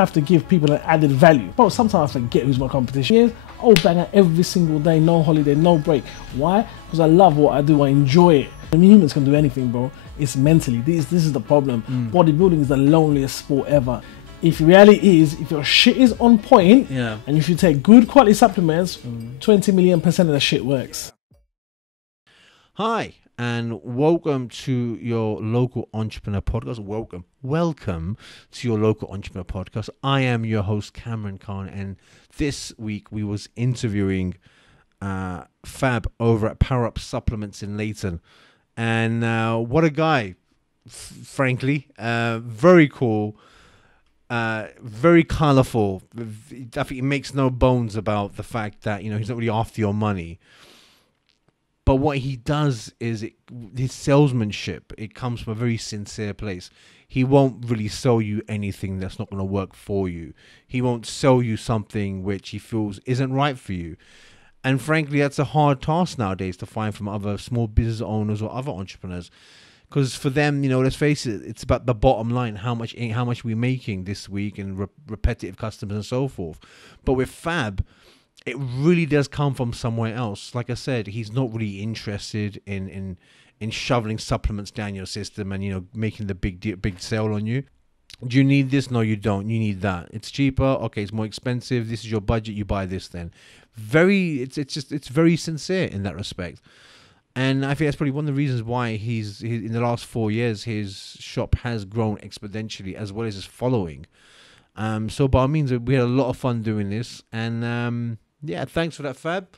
have to give people an added value. But sometimes I forget who's my competition is. I'll bang it every single day, no holiday, no break. Why? Because I love what I do, I enjoy it. I mean, humans can do anything, bro. It's mentally. This is the problem. Bodybuilding is the loneliest sport ever. If reality is, if your shit is on point, and if you take good quality supplements, 20 million% of the shit works. Hi, and welcome to your local entrepreneur podcast. Welcome to your local entrepreneur podcast. I am your host, Cameron Khan, and this week we was interviewing Fab over at Power Up Supplements in Leyton. And what a guy, frankly. Very cool. Very colourful. I think he makes no bones about the fact that, you know, he's not really after your money. But what he does is his salesmanship, it comes from a very sincere place. He won't really sell you anything that's not going to work for you. He won't sell you something which he feels isn't right for you. And frankly, that's a hard task nowadays to find from other small business owners or other entrepreneurs. Because for them, you know, let's face it, it's about the bottom line, how much we're making this week and repetitive customers and so forth. But with Fab, it really does come from somewhere else. Like I said, he's not really interested in shoveling supplements down your system and, you know, making the big sale on you. Do you need this? No, you don't. You need that. It's cheaper. Okay, it's more expensive. This is your budget. You buy this then. It's very sincere in that respect. And I think that's probably one of the reasons why he's in the last 4 years, his shop has grown exponentially as well as his following. So by all means, we had a lot of fun doing this. And yeah, thanks for that, Fab.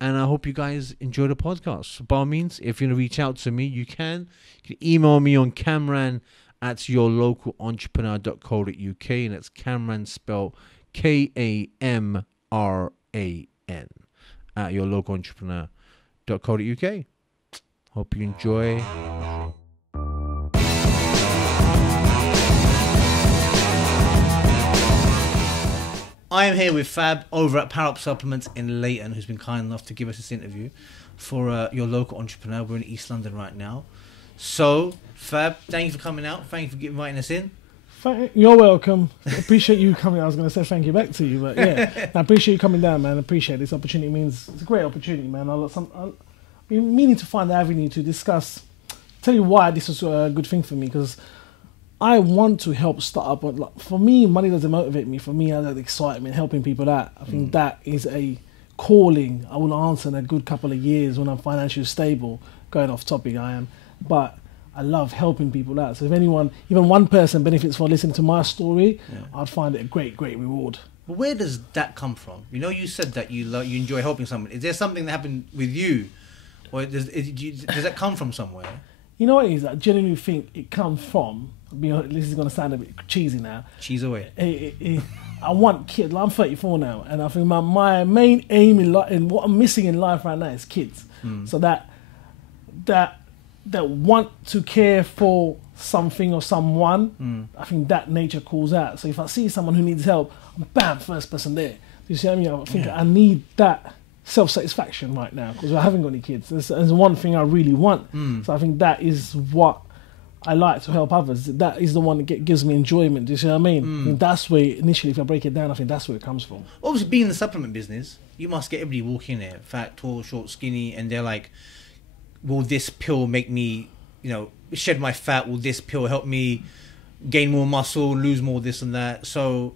And I hope you guys enjoy the podcast. By all means, if you want to reach out to me, you can. You can email me on Cameron@yourlocalentrepreneur.co.uk. And that's Cameron spelled Kamran at yourlocalentrepreneur.co.uk. Hope you enjoy. I am here with Fab over at Power Up Supplements in Leyton, who's been kind enough to give us this interview for your local entrepreneur. We're in East London right now. So, Fab, thank you for coming out. Thank you for inviting us in. You're welcome. I appreciate you coming. I was going to say thank you back to you, but yeah, I appreciate you coming down, man. I appreciate this opportunity. It's a great opportunity, man. I've been meaning to find the avenue to discuss, tell you why this is a good thing for me, because I want to help start up. For me, money doesn't motivate me. For me, I like excitement, helping people out. I think that is a calling I will answer in a good couple of years when I'm financially stable. Going off topic, I am. But I love helping people out. So if anyone, even one person benefits from listening to my story, I'd find it a great reward. But where does that come from? You know, you said that you enjoy helping someone. Is there something that happened with you? Or does that come from somewhere? You know what it is? I genuinely think it comes from, this is going to sound a bit cheesy now. Cheese away. I want kids. I'm 34 now, and I think my main aim in life, and what I'm missing in life right now, is kids. So that want to care for something or someone, I think that nature calls out. So if I see someone who needs help, I'm bam, first person there. Do you see what I mean? I think I need that self-satisfaction right now because I haven't got any kids. There's one thing I really want. So I think that is what I like to help others. That is the one that gives me enjoyment. Do you see what I mean? And that's where initially, if I break it down, I think that's where it comes from. Obviously, being in the supplement business, you must get everybody walking in there, fat, tall, short, skinny, and they're like, will this pill make me, you know, shed my fat? Will this pill help me gain more muscle, lose more this and that? So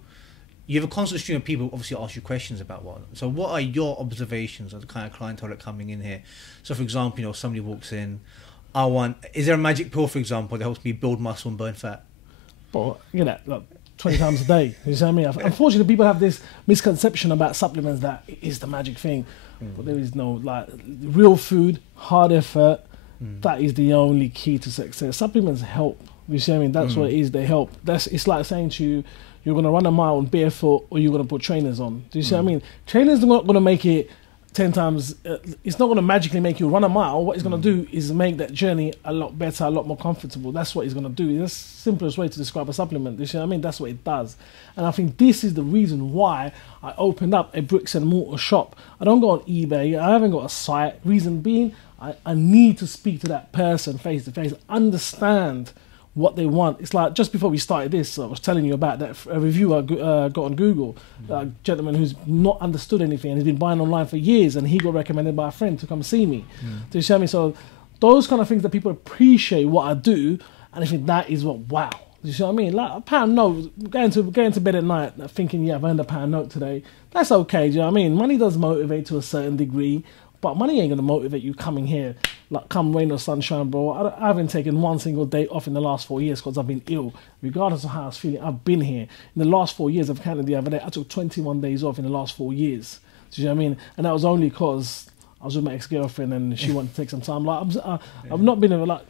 you have a constant stream of people obviously ask you questions about what. So what are your observations of the kind of clientele that are coming in here? So for example, you know, somebody walks in, is there a magic pill, for example, that helps me build muscle and burn fat? But you know, like 20 times a day. You see what I mean? Unfortunately, people have this misconception about supplements that it is the magic thing. But there is no, like, real food, hard effort, that is the only key to success. Supplements help. You see what I mean? That's what it is, they help. It's like saying to you, you're going to run a mile barefoot or you're going to put trainers on. Do you see what I mean? Trainers are not going to make it 10 times, it's not going to magically make you run a mile. What it's going to do is make that journey a lot better, a lot more comfortable. That's what it's going to do. That's the simplest way to describe a supplement. You see what I mean? That's what it does. And I think this is the reason why I opened up a bricks and mortar shop. I don't go on eBay. I haven't got a site. Reason being, I need to speak to that person face to face, understand what they want. It's like just before we started this, I was telling you about that review I got on Google. A gentleman who's not understood anything and he's been buying online for years, and he got recommended by a friend to come see me. Do you see me? So those kind of things that people appreciate what I do, and I think that is what wow. Do you see what I mean? Like a pound note, going to bed at night thinking, yeah, I've earned a pound note today. That's okay. Do you know what I mean? Money does motivate to a certain degree, but money ain't gonna motivate you coming here, like come rain or sunshine, bro. I haven't taken one single day off in the last 4 years because I've been ill. Regardless of how I was feeling, I've been here. In the last 4 years, I've counted the other day, I took 21 days off in the last 4 years. Do you know what I mean? And that was only because I was with my ex-girlfriend and she wanted to take some time. Like I've not been like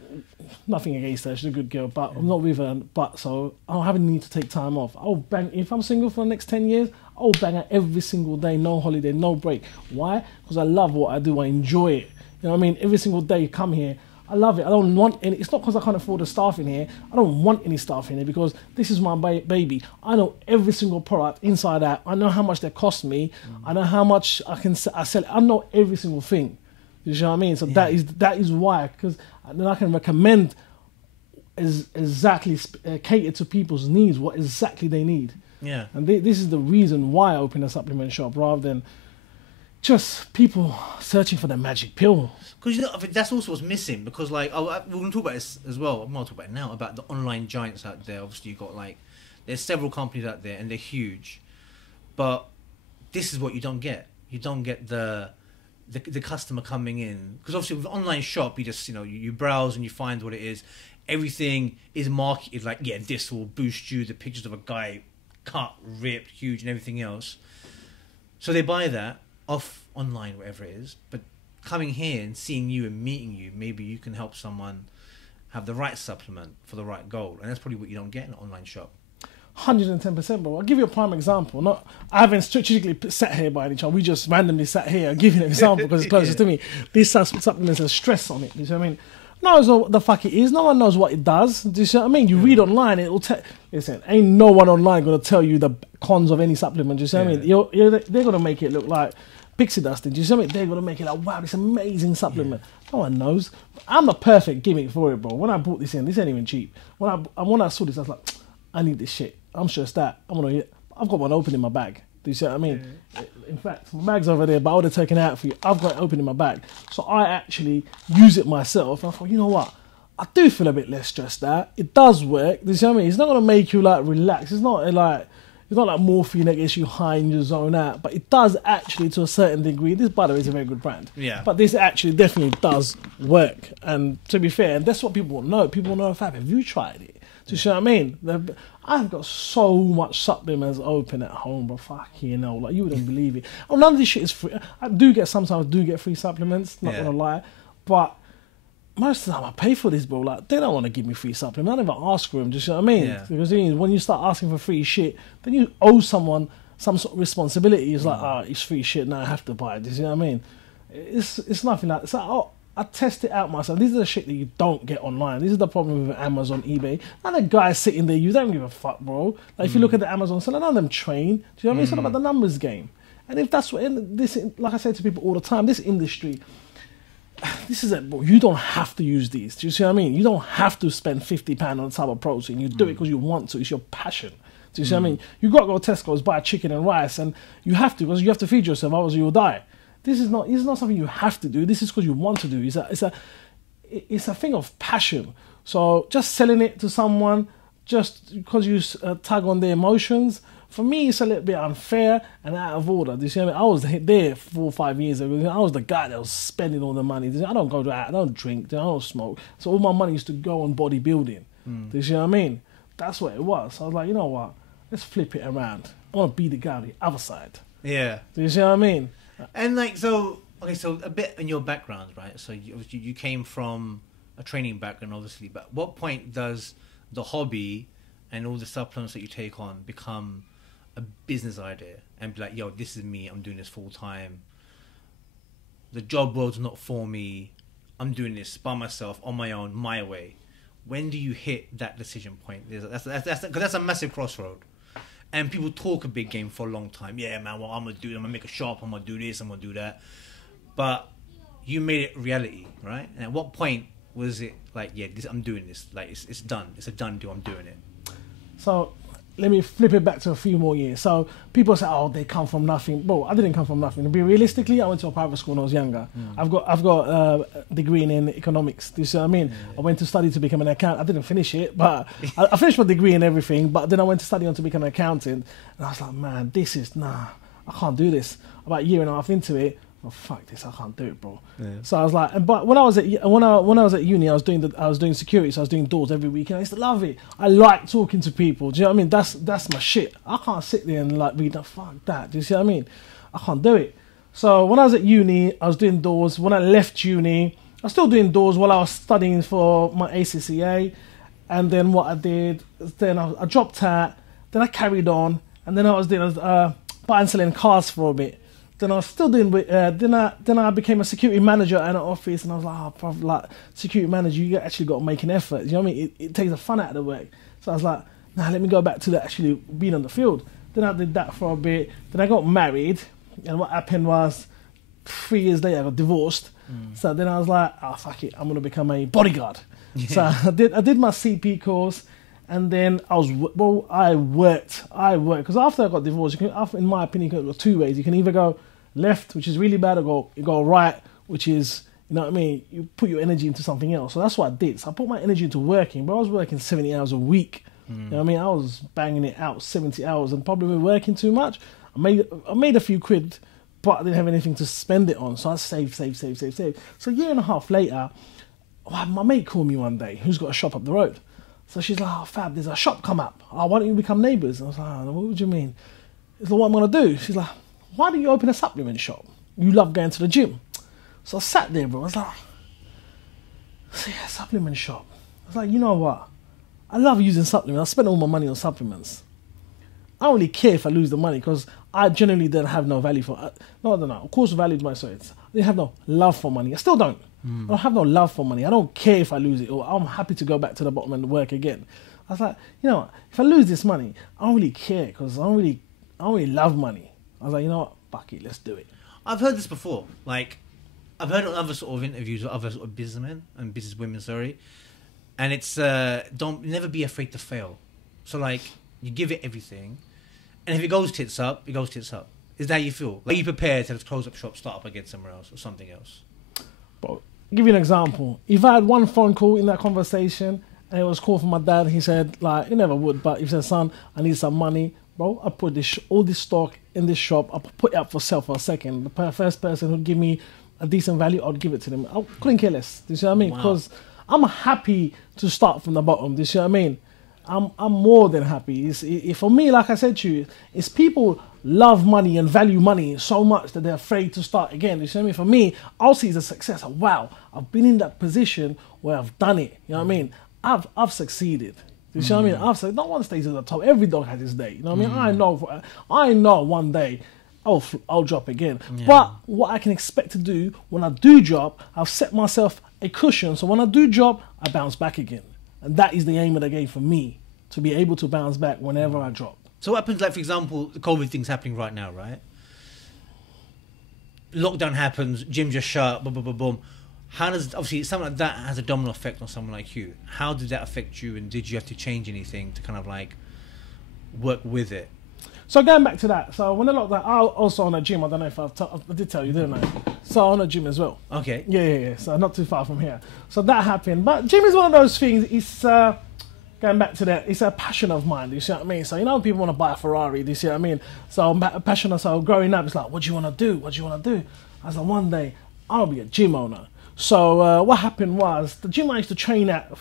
nothing against her. She's a good girl, but I'm not with her. But so I don't have any need to take time off. I'll bang if I'm single for the next 10 years. I'll bang it every single day, no holiday, no break. Why? Because I love what I do. I enjoy it. You know what I mean? Every single day you come here, I love it. I don't want any. It's not because I can't afford the staff in here. I don't want any staff in here because this is my baby. I know every single product inside out. I know how much they cost me. I know how much I sell. I know every single thing. You know what I mean? So that is why. Because then I can recommend exactly cater to people's needs, what exactly they need. Yeah. And this is the reason why I opened a supplement shop rather than just people searching for the magic pill. Because I think that's also what's missing. Because like we're going to talk about this as well. I'm going to talk about it now about the online giants out there. Obviously, you got like there's several companies out there and they're huge, but this is what you don't get. You don't get the customer coming in, because obviously with an online shop, you just you browse and you find what it is. Everything is marketed like this will boost you. The pictures of a guy cut, ripped, huge, and everything else. So they buy that off online, whatever it is. But coming here and seeing you and meeting you, maybe you can help someone have the right supplement for the right goal, and that's probably what you don't get in an online shop. 110%, bro. I'll give you a prime example. I haven't strategically sat here by any chance. We just randomly sat here. I'll give you an example because it's closest to me. This supplement has stress on it. Do you see what I mean? No one knows what the fuck it is. No one knows what it does. Do you see what I mean? You read online, it will tell. Listen, ain't no one online going to tell you the cons of any supplement. Do you see what I mean? They're going to make it look like pixie dusting. Do you see what I mean? They're going to make it like, wow, this amazing supplement. No one knows. I'm the perfect gimmick for it, bro. When I bought this this ain't even cheap. When I saw this, I was like, I need this shit. I'm stressed out. I've got one open in my bag. Do you see what I mean? In fact, my bag's over there, but I would have taken it out for you. I've got it open in my bag. So I actually use it myself. And I thought, you know what? I do feel a bit less stressed out. It does work. Do you see what I mean? It's not going to make you like relax. It's not like morphine that gets you high and you zone out. But it does actually, to a certain degree. This, by the way, is a very good brand. Yeah. But this actually definitely does work. And to be fair, and that's what people know. People know, have you tried it? Do you see what I mean? I've got so much supplements open at home, bro. Fucking hell, like you wouldn't believe it. Oh, none of this shit is free. I sometimes do get free supplements, not gonna lie. But most of the time I pay for this, bro. Like they don't want to give me free supplements. I never ask for them, do you see what I mean? Yeah. Because when you start asking for free shit, then you owe someone some sort of responsibility. It's like, it's free shit, now I have to buy it. Do you see what I mean? It's nothing like, it's like, I test it out myself. These are the shit that you don't get online. This is the problem with Amazon, eBay. None of the guys sitting there, you don't give a fuck, bro. Like if you look at the Amazon seller, none of them train. Do you know what I mean? It's all about the numbers game. And if that's what this, like I say to people all the time, this industry, this is it, bro. You don't have to use these. Do you see what I mean? You don't have to spend £50 on a tub of protein. You do it because you want to. It's your passion. Do you see what I mean? You got to go to Tesco's, buy chicken and rice, and you have to because you have to feed yourself, otherwise you'll die. This is not something you have to do. This is because you want to do. It's a thing of passion. So just selling it to someone just because you tag on their emotions, for me, it's a little bit unfair and out of order. Do you see what I mean? I was there 4 or 5 years ago. I was the guy that was spending all the money. I don't go out. I don't drink. I don't smoke. So all my money used to go on bodybuilding. Do you see what I mean? That's what it was. So I was like, you know what? Let's flip it around. I want to be the guy on the other side. Yeah. Do you see what I mean? And like, so a bit in your background, right? So you came from a training background, obviously, but at what point does the hobby and all the supplements that you take on become a business idea and be like, yo, this is me, I'm doing this full time, the job world's not for me, I'm doing this by myself, on my own, my way? When do you hit that decision point? Because that's a massive crossroad. And people talk a big game for a long time. Yeah, man, well, I'm going to make a shop, I'm going to do this, I'm going to do that. But you made it reality, right? And at what point Was it like, yeah, I'm doing this, like it's done, it's a done deal, I'm doing it? So let me flip it back to a few more years. So people say, oh, they come from nothing. Well, I didn't come from nothing. To be realistically, I went to a private school when I was younger. I've got a degree in economics. Do you see what I mean? I went to study to become an accountant. I didn't finish it, but I finished my degree and everything. But then I went to study on to become an accountant, and I was like, man, I can't do this. About a year and a half into it, oh, fuck this, I can't do it, bro. Yeah. So I was like, but when I was at uni, I was doing security, so I was doing doors every week, and I used to love it. I like talking to people. Do you know what I mean? That's my shit. I can't sit there and like read the fuck that. Do you see what I mean? I can't do it. So when I was at uni, I was doing doors. When I left uni, I was still doing doors while I was studying for my ACCA. And then what I did, then I dropped out. Then I carried on, and then I was doing buying and selling cars for a bit. Then I was still doing. Then I became a security manager at an office, and I was like, oh, bro, like security manager, you actually got to make an effort. You know what I mean? It takes the fun out of the work. So I was like, nah, let me go back to actually being on the field. Then I did that for a bit. Then I got married, and what happened was, 3 years later I got divorced. So then I was like, oh, fuck it, I'm gonna become a bodyguard. Yeah. So I did my CP course. And then I worked because after I got divorced, in my opinion, you can go two ways. You can either go left, which is really bad, or go right, which is, you know what I mean, you put your energy into something else. So that's what I did. So I put my energy into working, but I was working 70 hours a week. You know what I mean? I was banging it out 70 hours and probably working too much. I made a few quid, but I didn't have anything to spend it on. So I saved. So a year and a half later, my mate called me one day, who's got a shop up the road. So she's like, oh, Fab, there's a shop come up. Oh, why don't you become neighbours? I was like, oh, what would you mean? It's like, what I'm going to do? She's like, why don't you open a supplement shop? You love going to the gym. So I sat there, bro. I was like, yeah, supplement shop. I was like, you know what? I love using supplements. I spend all my money on supplements. I don't really care if I lose the money because I generally don't have no value for it. No, I don't know. Of course, valued my sorts. I didn't have no love for money. I still don't. I don't have no love for money. I don't care if I lose it, or I'm happy to go back to the bottom and work again. I was like, you know what? If I lose this money, I don't really care because I don't really love money. I was like, you know what? Fuck it, let's do it. I've heard this before. Like, I've heard it on other sort of interviews with other sort of businessmen and businesswomen, sorry. And it's, never be afraid to fail. So, like, you give it everything. And if it goes tits up, it goes tits up. Is that how you feel? Like, are you prepared to close up shop, start up again somewhere else or something else? But give you an example. If I had one phone call in that conversation and it was called from my dad, he said, like, he never would, but he said, son, I need some money. Bro, I put all this stock in this shop. I put it up for sale for a second. The first person who'd give me a decent value, I'd give it to them. I couldn't care less. Do you see what I mean? Because I'm happy to start from the bottom. Do you see what I mean? I'm more than happy. For me, like I said to you, it's people love money and value money so much that they're afraid to start again. You see what I mean? For me, I'll see it as a success. Wow, I've been in that position where I've done it. You know what I mean? I've succeeded. You see what I mean? I've said, no one stays at the top. Every dog has his day. You know what I mean? I know one day I'll drop again. Yeah. But what I can expect to do when I do drop, I've set myself a cushion. So when I do drop, I bounce back again. And that is the aim of the game for me, to be able to bounce back whenever I drop. So what happens, like, for example, the COVID thing's happening right now, right? Lockdown happens, gym just shut, boom, boom, boom, boom. How does, obviously, something like that has a domino effect on someone like you. How did that affect you, and did you have to change anything to kind of, like, work with it? So going back to that, so when the lockdown, I also on a gym, I don't know if I did tell you, didn't I? So on a gym as well. Okay. Yeah. So not too far from here. So that happened. But gym is one of those things, it's, going back to that, it's a passion of mine, do you see what I mean? So, you know, people want to buy a Ferrari, do you see what I mean? So I'm passionate, so growing up, it's like, what do you want to do? What do you want to do? I was like, one day, I'll be a gym owner. So what happened was, the gym I used to train at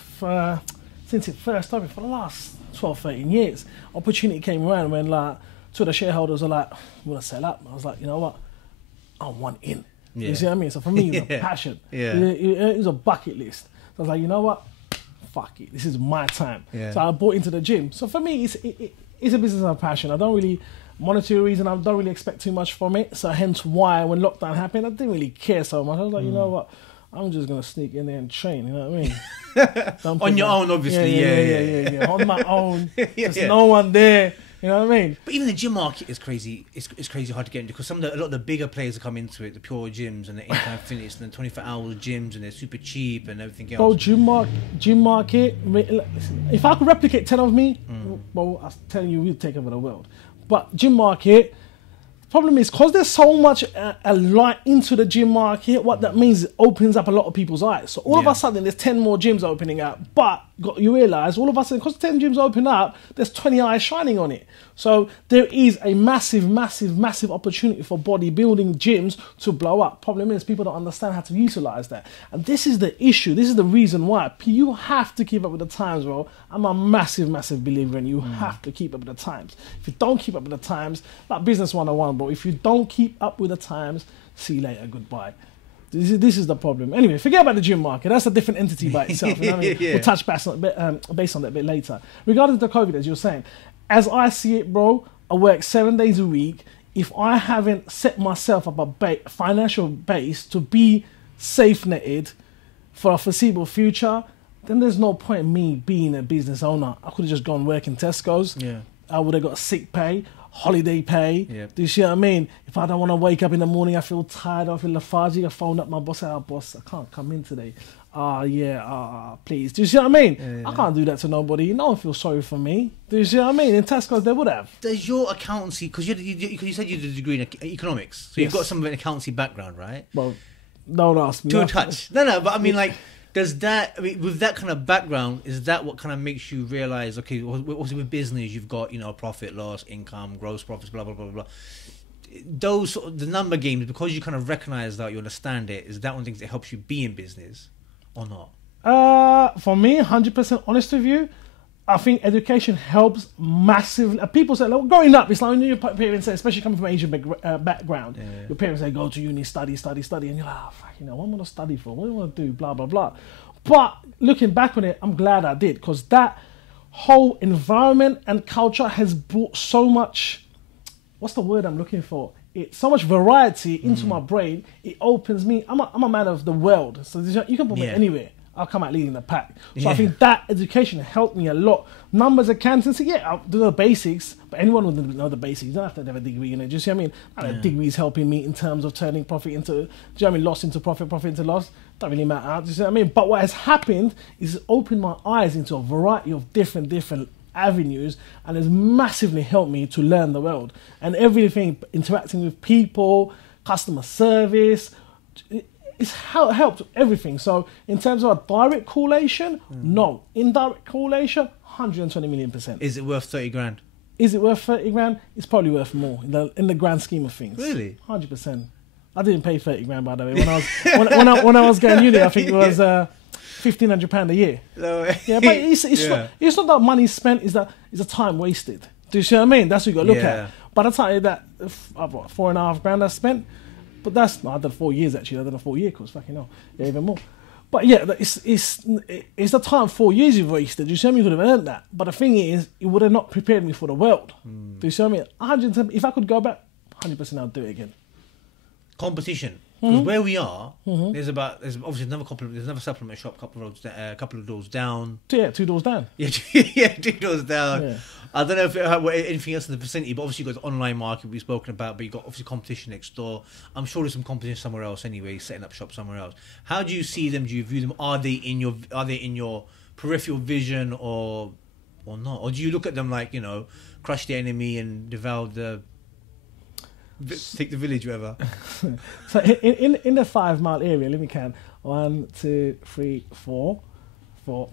since it first started, for the last 12, 13 years, opportunity came around when, like, two of the shareholders were like, we want to sell up. I was like, you know what? I want in. Yeah. You see what I mean? So for me, it's a passion. Yeah. It was a bucket list. So I was like, you know what? Fuck it. This is my time. Yeah. So I bought into the gym. So for me, it's a business of passion. I don't really, monetary reason, I don't really expect too much from it. So hence why when lockdown happened, I didn't really care so much. I was like, you know what? I'm just going to sneak in there and train, you know what I mean? On your own, obviously. Yeah. On my own. There's no one there. You know what I mean? But even the gym market is crazy. It's crazy hard to get into because a lot of the bigger players that come into it, the pure gyms and the Anytime Fitness and the 24-hour gyms, and they're super cheap and everything else. Bro, gym market. If I could replicate 10 of me, well, I was telling you, we'd take over the world. But gym market. Problem is, because there's so much a light into the gym market, what that means is it opens up a lot of people's eyes. So all of a sudden, there's 10 more gyms opening up. But you realise, all of a sudden, because 10 gyms open up, there's 20 eyes shining on it. So there is a massive, massive, massive opportunity for bodybuilding gyms to blow up. Problem is, people don't understand how to utilise that. And this is the issue. This is the reason why. You have to keep up with the times, bro. I'm a massive, massive believer in you have to keep up with the times. If you don't keep up with the times, like Business 101, bro, if you don't keep up with the times, see you later, goodbye. This is the problem. Anyway, forget about the gym market. That's a different entity by itself. You know what I mean? We'll touch base on that a bit later. Regarding the COVID, as you're saying, as I see it, bro, I work 7 days a week. If I haven't set myself up a financial base to be safe netted for a foreseeable future, then there's no point in me being a business owner. I could have just gone work in Tesco's. Yeah. I would have got sick pay, holiday pay. Yeah. Do you see what I mean? If I don't want to wake up in the morning, I feel tired, I feel lethargic, I phone up my boss, say, boss, I can't come in today. Please. Do you see what I mean? Yeah. I can't do that to nobody. No one feels sorry for me. Do you see what I mean? In Tesco's, they would have. Does your accountancy, because you said you did a degree in economics, so you've got some of an accountancy background, right? Well, don't ask me. To a touch. No, but I mean, like, does that, I mean, with that kind of background, is that what kind of makes you realise, okay, obviously with business, you've got, profit, loss, income, gross profits, blah, blah, blah, blah. Those sort of, the number games, because you kind of recognise that, you understand it, is that one of the things that helps you be in business or not? For me, 100% honest with you, I think education helps massively. People say, like, growing up, it's like when your parents say, especially coming from an Asian background, your parents say, go to uni, study, and you're like, fuck, what am I going to study for? What do I want to do? Blah, blah, blah. But looking back on it, I'm glad I did, because that whole environment and culture has brought so much, what's the word I'm looking for? So much variety into my brain. It opens me. I'm a man of the world, so you can put me anywhere. I'll come out leading the pack. So I think that education helped me a lot. Numbers, accountancy, I'll do the basics, but anyone would know the basics. You don't have to have a degree in it. Do you see what I mean? A degree is helping me in terms of turning profit into, do you know what I mean, loss into profit, profit into loss. Don't really matter. Do you see what I mean? But what has happened is opened my eyes into a variety of different avenues, and has massively helped me to learn the world. And everything, interacting with people, customer service, it's how it helped everything. So in terms of a direct correlation, no. Indirect correlation, 120 million%. Is it worth 30 grand? Is it worth 30 grand? It's probably worth more in the grand scheme of things. Really? 100%. I didn't pay 30 grand, by the way. When I was going uni, I think it was £1,500 a year. No. Yeah, but it's not that money spent, it's the time wasted. Do you see what I mean? That's what you got to look at. By the time that, £4.5 grand I spent, but that's, I did 4 years actually. I did a 4-year course, fucking hell. Yeah, even more. But yeah, it's the time 4 years you've wasted. You see what I mean? You could have earned that. But the thing is, it would have not prepared me for the world. Do you see what I mean? 110, if I could go back, 100% I'd do it again. Competition. Because where we are, there's obviously another supplement shop, couple of doors down. Yeah, 2 doors down. Yeah, 2 doors down. Yeah. I don't know if it had anything else in the vicinity, but obviously you've got the online market we've spoken about, but you've got obviously competition next door. I'm sure there's some competition somewhere else anyway, setting up shop somewhere else. How do you see them? Do you view them? Are they in your peripheral vision or not? Or do you look at them like, crush the enemy and devour take the village, whatever? So in the 5 mile area, let me count. 1, 2, 3, 4, 5.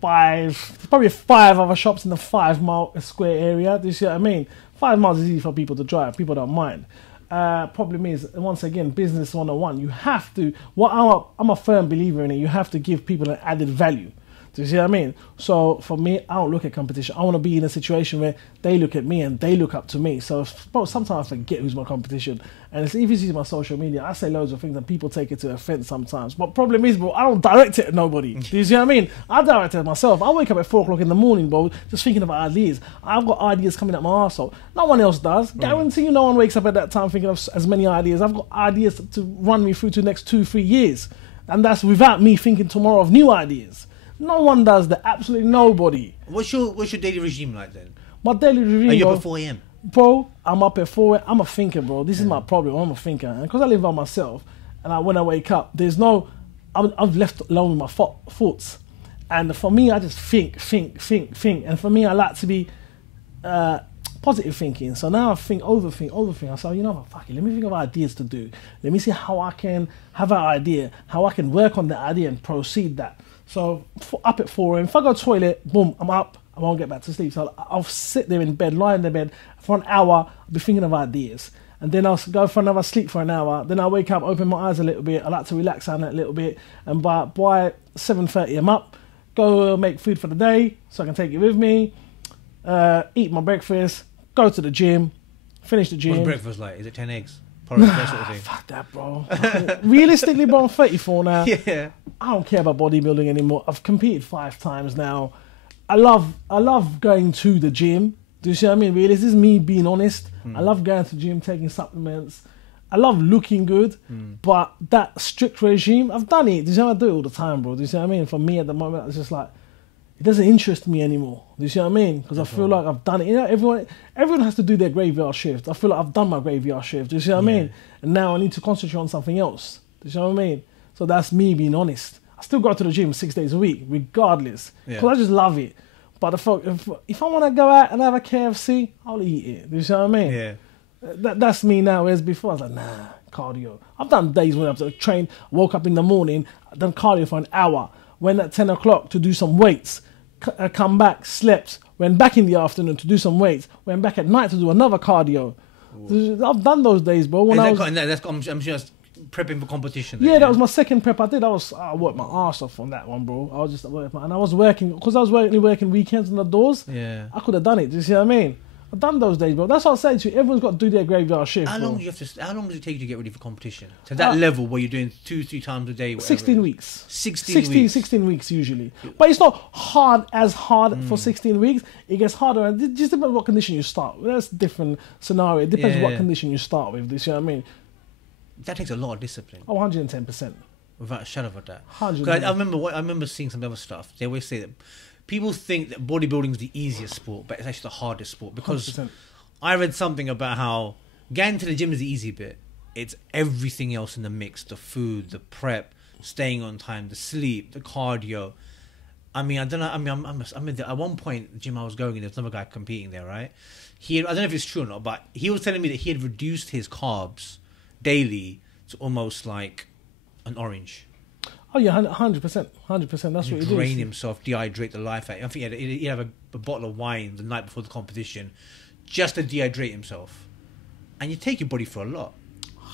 There's probably 5 other shops in the 5 mile square area. Do you see what I mean? 5 miles is easy for people to drive. People don't mind. Problem is, once again, business 101. You have to. I'm a firm believer in it. You have to give people an added value. Do you see what I mean? So for me, I don't look at competition. I want to be in a situation where they look at me and they look up to me. So sometimes I forget who's my competition. And it's if you see my social media, I say loads of things and people take it to offense sometimes. But problem is, bro, I don't direct it at nobody. Do you see what I mean? I direct it myself. I wake up at 4 o'clock in the morning, bro, just thinking about ideas. I've got ideas coming up my arsehole. No one else does. Guarantee you no one wakes up at that time thinking of as many ideas. I've got ideas to run me through to the next 2-3 years. And that's without me thinking tomorrow of new ideas. No one does that. Absolutely nobody. What's your daily regime like then? My daily routine. Are you bro, up at 4 a.m.? Bro, I'm up at 4. I'm a thinker, bro. This is my problem. I'm a thinker, and because I live by myself, and when I wake up, there's no. I've left alone with my thoughts, and for me, I just think, and for me, I like to be positive thinking. So now I overthink. I say, you know what, fuck it. Let me think of ideas to do. Let me see how I can have an idea, how I can work on that idea and proceed that. So up at 4 a.m. If I go to the toilet, boom, I'm up. I won't get back to sleep. So I'll sit there in bed, lie in the bed for an hour, I'll be thinking of ideas. And then I'll go for another sleep for an hour. Then I wake up, open my eyes a little bit. I like to relax on it a little bit. And by 7:30, I'm up, go make food for the day so I can take it with me, eat my breakfast, go to the gym, finish the gym. What's breakfast like? Is it 10 eggs? Porridge, that sort of thing? Fuck that, bro. Realistically, bro, I'm 34 now. Yeah. I don't care about bodybuilding anymore. I've competed 5 times now. I love going to the gym. Do you see what I mean? Really, this is me being honest. I love going to the gym, taking supplements. I love looking good, but that strict regime, I've done it. Do you see how I do it all the time, bro? Do you see what I mean? For me at the moment, it's just like, it doesn't interest me anymore. Do you see what I mean? Because I feel like I've done it. You know, everyone has to do their graveyard shift. I feel like I've done my graveyard shift. Do you see what I mean? And now I need to concentrate on something else. Do you see what I mean? So that's me being honest. I still go to the gym 6 days a week, regardless, because I just love it. But if I want to go out and have a KFC, I'll eat it. Do you see what I mean? Yeah. That's me now. Whereas before, I was like, nah, cardio. I've done days when I've trained, woke up in the morning, done cardio for an hour, went at 10 o'clock to do some weights, come back, slept, went back in the afternoon to do some weights, went back at night to do another cardio. I've done those days, bro. I'm sure that's prepping for competition. Yeah, that was my second prep I did. I worked my arse off on that one, bro. I was just working, and I was working because I was working weekends on the doors. Yeah, I could have done it. Do you see what I mean? I've done those days, bro. That's what I'm saying to you. Everyone's got to do their graveyard shift. How long does it take you to get ready for competition? To that level where you're doing 2-3 times a day. 16 weeks. 16 weeks usually. But it's not hard for 16 weeks. It gets harder. It just depends what condition you start with. That's a different scenario. It depends what condition you start with. Do you see what I mean? That takes a lot of discipline. Oh, 110%. Without a shadow of a doubt. 100%. I remember seeing some other stuff. They always say that people think that bodybuilding is the easiest sport, but it's actually the hardest sport. Because 100%. I read something about how getting to the gym is the easy bit. It's everything else in the mix. The food, the prep, staying on time, the sleep, the cardio. I mean, I don't know. I mean, at one point, the gym I was going in, there was another guy competing there, right? I don't know if it's true or not, but he was telling me that he had reduced his carbs daily to almost like an orange. Oh yeah, 100%. 100%. That's what he drain does. himself, dehydrate the life out. I think he'd have a bottle of wine the night before the competition just to dehydrate himself. And you take your body for a lot.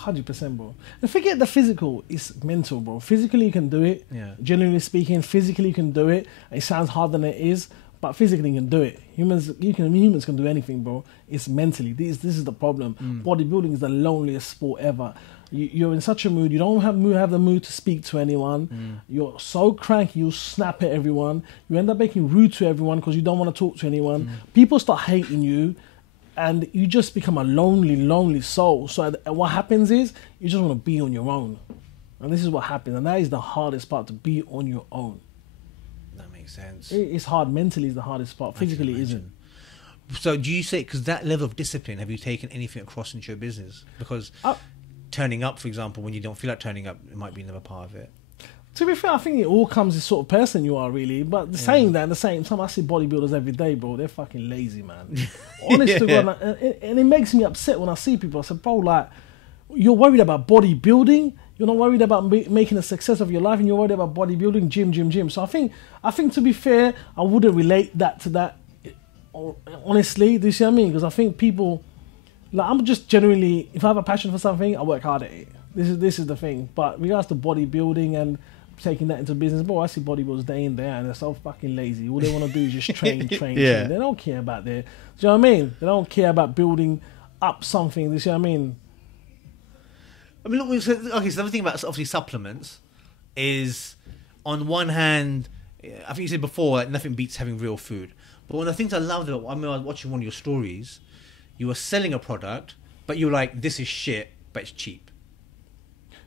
100%, bro. And forget the physical, it's mental, bro. Physically, you can do it. Yeah. Generally speaking, physically, you can do it. It sounds harder than it is, but physically, you can do it. Humans can do anything, bro. It's mentally. This is the problem. Bodybuilding is the loneliest sport ever. You're in such a mood. You don't have the mood to speak to anyone. You're so cranky. You snap at everyone. You end up making rude to everyone because you don't want to talk to anyone. People start hating you. And you just become a lonely, lonely soul. So what happens is you just want to be on your own. And this is what happens. And that is the hardest part, to be on your own. That makes sense. It's hard. Mentally is the hardest part. Physically it isn't. So do you say, because that level of discipline, have you taken anything across into your business? Because turning up, for example, when you don't feel like turning up, it might be another part of it. To be fair, I think it all comes to the sort of person you are, really. But saying that, at the same time, I see bodybuilders every day, bro. They're fucking lazy, man. Honest to God, and it makes me upset when I see people. I said, bro, like, you're worried about bodybuilding. You're not worried about making a success of your life, and you're worried about bodybuilding, gym. So I think to be fair, I wouldn't relate that to that. Honestly, do you see what I mean? Because I think people, like, I'm just generally, if I have a passion for something, I work hard at it. This is the thing. But regards to bodybuilding and taking that into business, bro, I see bodybuilders day in, day out, and they're so fucking lazy. All they want to do is just train. They don't care about their, do you know what I mean? They don't care about building up something. Do you see what I mean? I mean, look, so the other thing about obviously supplements is, on one hand, I think you said before, like, nothing beats having real food. But one of the things I loved about, I was watching one of your stories, you were selling a product, but you were like, this is shit, but it's cheap.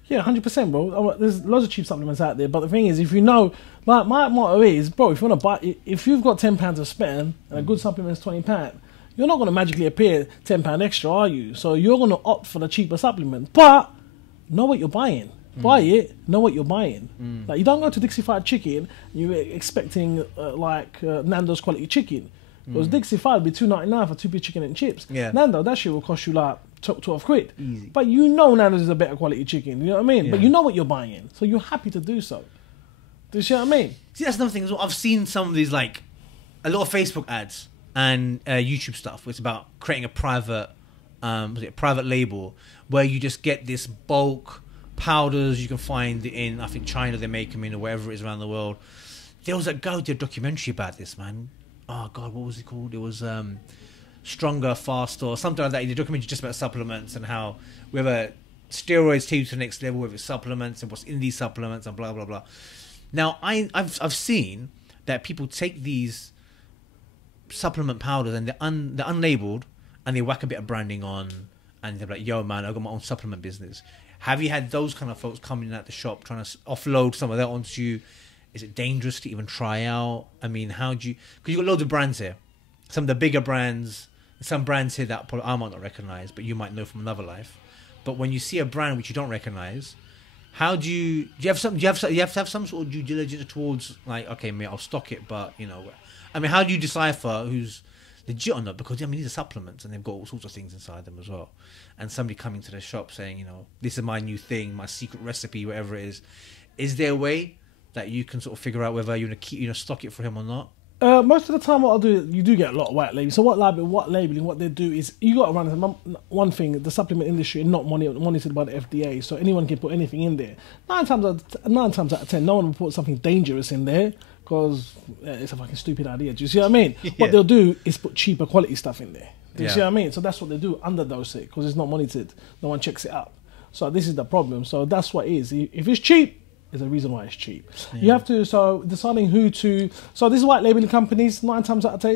Yeah, 100%, bro. There's loads of cheap supplements out there, but the thing is, if you know, like, my motto is, bro, if you want to buy, if you've got £10 to spend and a good supplement is £20, you're not going to magically appear £10 extra, are you? So you're going to opt for the cheaper supplement. But know what you're buying. Buy it, know what you're buying. Like, you don't go to Dixie Fried Chicken, you're expecting Nando's quality chicken. Because Dixie Fried would be $2.99 for 2-piece chicken and chips. Yeah. Nando, that shit will cost you like 12 quid. Easy. But you know Nando's is a better quality chicken, you know what I mean? Yeah. But you know what you're buying, so you're happy to do so. Do you see what I mean? See, that's another thing as well. I've seen some of these, like, a lot of Facebook ads and YouTube stuff. It's about creating a private label where you just get this bulk powders you can find in, I think, China. They make them in, or wherever it is around the world. There was a guy who did a documentary about this, man. Oh God, what was it called? It was Stronger, Faster, or something like that. He did a documentary just about supplements and how whether steroids take you to the next level, whether it's supplements and what's in these supplements and blah blah blah. Now I've seen that people take these supplement powders and they're unlabeled and they whack a bit of branding on and they're like, "Yo, man, I've got my own supplement business." Have you had those kind of folks coming in at the shop trying to offload some of that onto you? Is it dangerous to even try out? I mean, how do you... Because you've got loads of brands here. Some of the bigger brands, some brands here that probably I might not recognise, but you might know from another life. But when you see a brand which you don't recognise, how do you... Do you have to have some sort of due diligence towards, like, okay, mate, I'll stock it, but, you know... I mean, how do you decipher who's legit or not? Because, I mean, these are supplements and they've got all sorts of things inside them as well. And somebody coming to the shop saying, you know, this is my new thing, my secret recipe, whatever it is. Is there a way that you can sort of figure out whether you're going to keep, you know, stock it for him or not? Most of the time what I'll do, you do get a lot of white labeling. So what labeling, what they do is, you got to run one thing, the supplement industry is not monitored by the FDA, so anyone can put anything in there. 9 times out of 10, no one will put something dangerous in there, because it's a fucking stupid idea. Do you see what I mean? Yeah. What they'll do is put cheaper quality stuff in there. Do you see what I mean? So that's what they do, underdose it, because it's not monitored. No one checks it out. So this is the problem. So that's what it is. If it's cheap, there's a reason why it's cheap. Yeah. You have to, so deciding who to, so these white labeling companies, 9 times out of 10,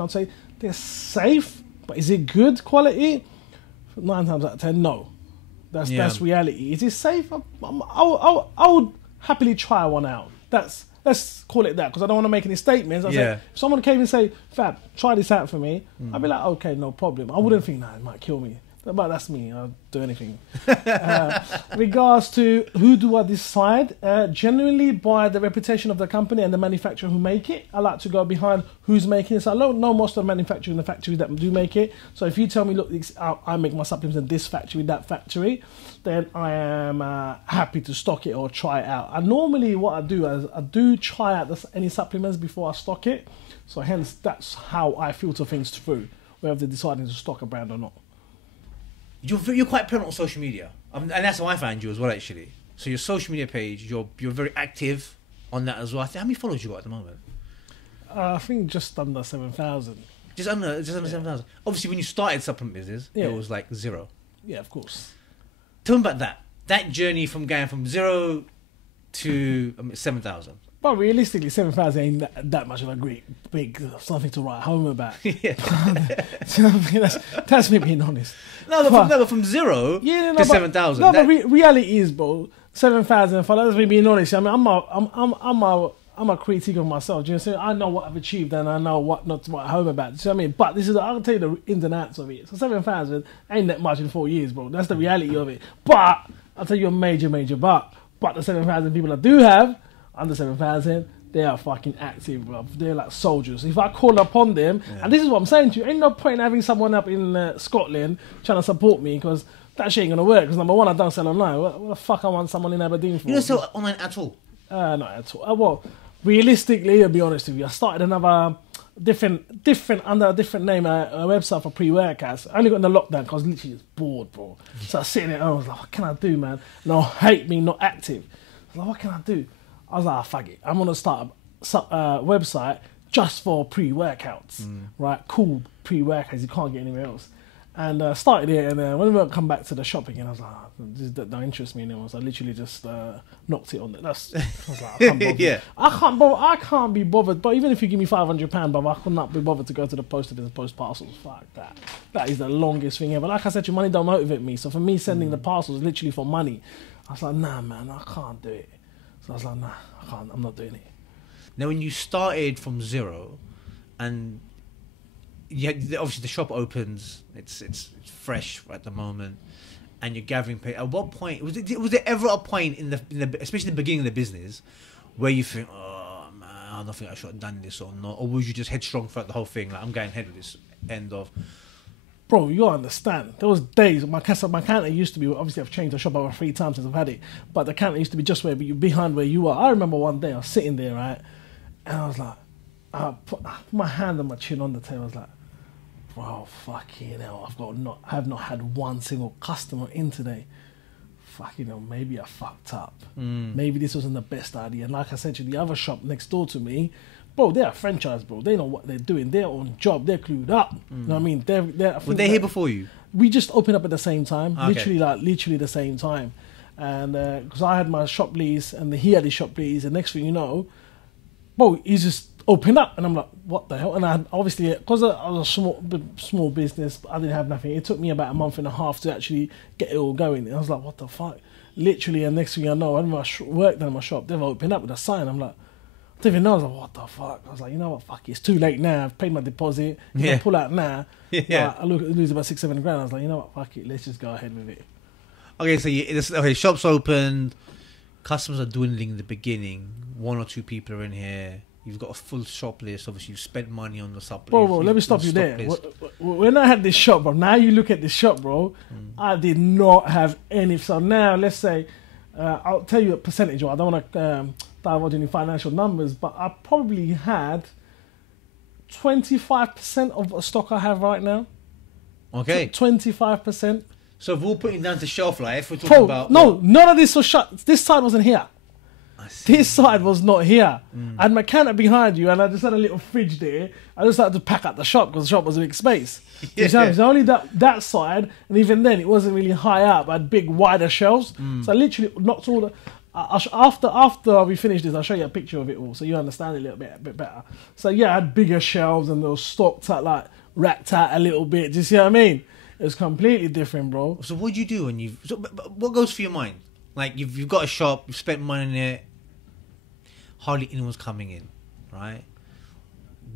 I'd say they're safe, but is it good quality? 9 times out of 10, no. That's reality. Is it safe? I would happily try one out. Let's call it that, because I don't want to make any statements. Say, if someone came and say, "Fab, try this out for me," I'd be like, "Okay, no problem." I wouldn't think, "Nah, it might kill me." But that's me. I'll do anything. Regards to who do I decide? Generally by the reputation of the company and the manufacturer who make it. I like to go behind who's making it. So I don't know most of the manufacturers and the factories that do make it. So if you tell me, look, I make my supplements in this factory, that factory, then I am happy to stock it or try it out. And normally what I do is I do try out any supplements before I stock it. So hence that's how I filter things through, whether they're deciding to stock a brand or not. You're quite prevalent on social media, and that's how I find you as well, actually. So your social media page, you're very active on that as well. How many followers you got at the moment? I think just under 7,000. Just under 7,000. Obviously, when you started supplement business, it was like 0. Yeah, of course. Tell me about that journey from going from 0 to 7,000. But realistically, 7,000 ain't that much of a big something to write home about. Yeah. That's me being honest. But from 0 to 7,000. No, but reality is, bro, 7,000. That's me being honest. I mean, I'm a critic of myself. Do you know what I'm saying? I know what I've achieved and I know what not to write home about. Do you know what I mean? But I'll tell you the ins and outs of it. So 7,000 ain't that much in 4 years, bro. That's the reality of it. But I'll tell you a major but. But the 7,000 people I do have, under 7,000, they are fucking active, bro. They're like soldiers. If I call upon them, and this is what I'm saying to you, ain't no point in having someone up in Scotland trying to support me, because that shit ain't gonna work. Because number one, I don't sell online. What the fuck I want someone in Aberdeen for? You don't sell online at all? Not at all. Well, realistically, I'll be honest with you, I started another under a different name, a website for pre-workouts. I only got in the lockdown because I was literally just bored, bro. So I was sitting there and I was like, what can I do, man? And I hate being not active. I was like, what can I do? I was like, fuck it. I'm going to start a website just for pre-workouts, right? Cool pre-workouts. You can't get anywhere else. And started it, and then when I come back to the shop again, I was like, this don't interest me anymore. So I literally just knocked it on. I was like, I can't bother. I can't be bothered. But even if you give me £500, but I could not be bothered to go to the post office and post parcels. Fuck that. That is the longest thing ever. Like I said, your money don't motivate me. So for me, sending the parcels literally for money, I was like, nah, man, I can't do it. So I was like, nah, I can't. I'm not doing it. Now, when you started from 0, and obviously the shop opens. It's fresh at the moment, and you're gathering pay. At what point was there ever a point in the especially in the beginning of the business where you think, oh man, I don't think I should have done this or not, or was you just headstrong throughout the whole thing? Like, I'm going ahead with this. End of. Bro, you understand. There was days my counter used to be, obviously I've changed the shop over 3 times since I've had it, but the counter used to be just behind where you are. I remember one day I was sitting there, right, and I was like, I put my hand on my chin on the table. I was like, bro, fucking hell, I have not had one single customer in today. Fucking hell, maybe I fucked up. Maybe this wasn't the best idea. And like I said to the other shop next door to me, bro, they're a franchise, bro. They know what they're doing. They're on job. They're clued up. You know what I mean? Were they here before you? We just opened up at the same time. Okay. Literally the same time. And because I had my shop lease and he had his shop lease, and next thing you know, bro, he's just opened up, and I'm like, what the hell? And I obviously, because I was a small business, I didn't have nothing. It took me about a month and a half to actually get it all going. And I was like, what the fuck? Literally, and next thing I know, I had my work done in my shop. They've opened up with a sign. I'm like, I didn't even know. I was like, what the fuck? I was like, you know what? Fuck it. It's too late now. I've paid my deposit. If I pull out now, I lose about 6-7 grand. I was like, you know what? Fuck it. Let's just go ahead with it. Okay, so shop's opened. Customers are dwindling in the beginning. 1 or 2 people are in here. You've got a full shop list. Obviously, you've spent money on the sub. Bro, let me stop you there. When I had this shop, bro, now you look at this shop, bro, I did not have any. So now, let's say, I'll tell you a percentage. I don't want to divulge any financial numbers, but I probably had 25% of a stock I have right now. Okay. 25%. So if we're putting down to shelf life, we're talking about... No, none of this was shut. This side wasn't here. This side was not here. I had my counter behind you, and I just had a little fridge there. I just had to pack up the shop because the shop was a big space. You know, it's only that side, and even then it wasn't really high up. I had big, wider shelves. So I literally knocked all the... After we finish this, I'll show you a picture of it all, so you understand it a bit better. So yeah, I had bigger shelves, and they were stocked out, like racked out a little bit. Do you see what I mean? It was completely different, bro. So what do you do when you? So, what goes through your mind? Like you've got a shop, you've spent money in it. Hardly anyone's coming in, right?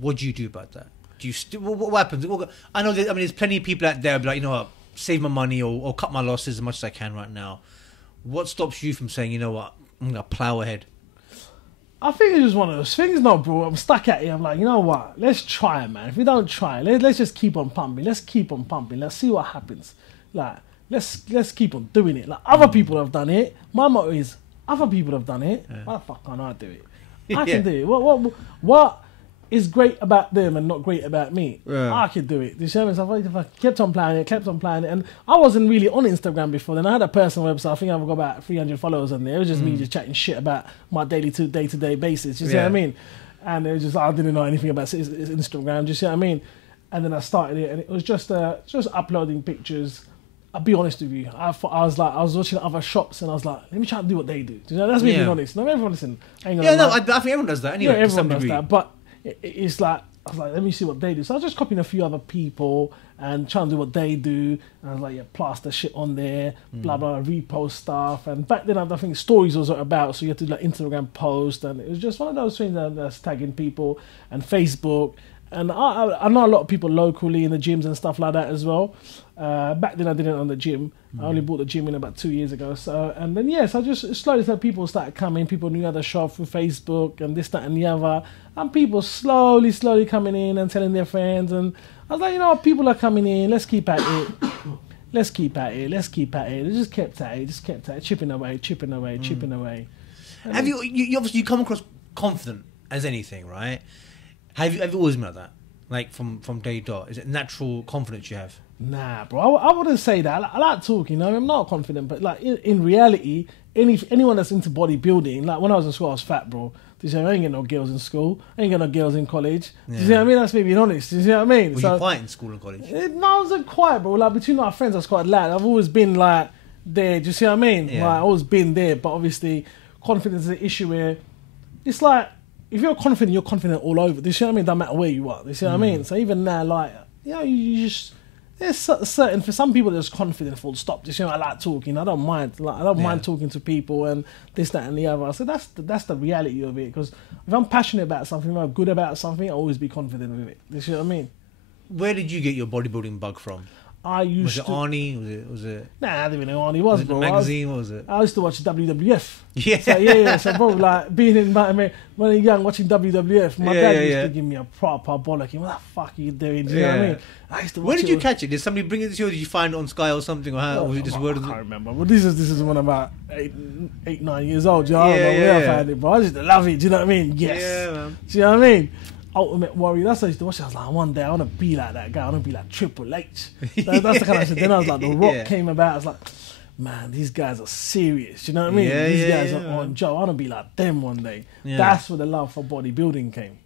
What do you do about that? Do you what happens? I know. There's plenty of people out there, be like, you know what, save my money or cut my losses as much as I can right now. What stops you from saying, you know what, I'm gonna plow ahead? I think it's just one of those things, no, bro. I'm stuck at it. I'm like, you know what? Let's try it, man. If we don't try it, let's just keep on pumping. Let's keep on pumping. Let's see what happens. Like, let's keep on doing it. Like, other people have done it. My motto is, other people have done it. Why the fuck can't I do it? I can do it. What is great about them and not great about me? I can do it. You see what I mean? So I kept on playing it, and I wasn't really on Instagram before then. I had a personal website. I think I've got about 300 followers on there. It was just me just chatting shit about my day-to-day basis. You see what I mean? And it was just, I didn't know anything about Instagram. Do you see what I mean? And then I started it, and it was just uploading pictures. I'll be honest with you. I was watching other shops, and I was like, let me try and do what they do. You know, that's me being honest. Not everyone listen. I think everyone does that anyway. Yeah, everyone does that. But it's like, I was like, let me see what they do. So I was just copying a few other people and trying to do what they do. And I was like, yeah, plaster shit on there, blah blah, repost stuff. And back then, I think stories was about, so you had to do like Instagram post, and it was just one of those things that's tagging people, and Facebook. And I know a lot of people locally in the gyms and stuff like that as well. Back then I didn't own the gym. I only bought the gym in about 2 years ago. So, and then I just slowly people started coming. People knew how to shop through Facebook and this, that, and the other. And people slowly coming in and telling their friends. And I was like, you know what, people are coming in. Let's keep at it. Let's keep at it. They just kept at it, chipping away. And have you obviously come across confident as anything, right? Have you always been like that? Like from day dot? Is it natural confidence you have? Nah, bro. I wouldn't say that. I like talking. I'm not confident, but like in reality, anyone that's into bodybuilding, like when I was in school, I was fat, bro. You see, I ain't get no girls in school. I ain't get no girls in college. You see what I mean? That's me being honest. You see what I mean? Were you quiet in school and college? No, I wasn't quiet, bro. Like between our friends, I was quite loud. I've always been like there. Do you see what I mean? Yeah. Like I've always been there, but obviously, confidence is an issue where it's like, if you're confident, you're confident all over. Do you see what I mean? Don't matter where you are. Do you see what I mean? So even now, like, you know, you just, there's certain, for some people, there's confident full stop. Do you see what I like talking? I don't mind. Like, I don't mind talking to people and this, that, and the other. So that's the reality of it. Because if I'm passionate about something, if I'm good about something, I'll always be confident with it. Do you see what I mean? where did you get your bodybuilding bug from? I used Was it to. Arnie? Was it? Nah, I didn't even know what Arnie was, Was it bro. the magazine? What was it? I used to watch WWF. Yeah. So, yeah. So, bro, like being in when I was young watching WWF, my dad used to give me a proper bollocking. What the fuck are you doing? Do you know what I mean? I used to watch Where did you catch it? Did somebody bring it to you, or did you find it on Sky or something, or how? Or was it just word I of can't the... remember. But this is when I'm about 9 years old. Do you know? I don't know Yeah, where I yeah. found it, bro. I just love it. Do you know what I mean? Yes. Yeah, man. Do you know what I mean? Ultimate Warrior. That's what I used to watch. I was like, one day I want to be like that guy. I want to be like Triple H. That's the kind of shit. Then I was like, The Rock came about. I was like, man, these guys are serious. Do you know what I mean? Yeah, These yeah, guys yeah, are on job. I want to be like them one day. Yeah. That's where the love for bodybuilding came.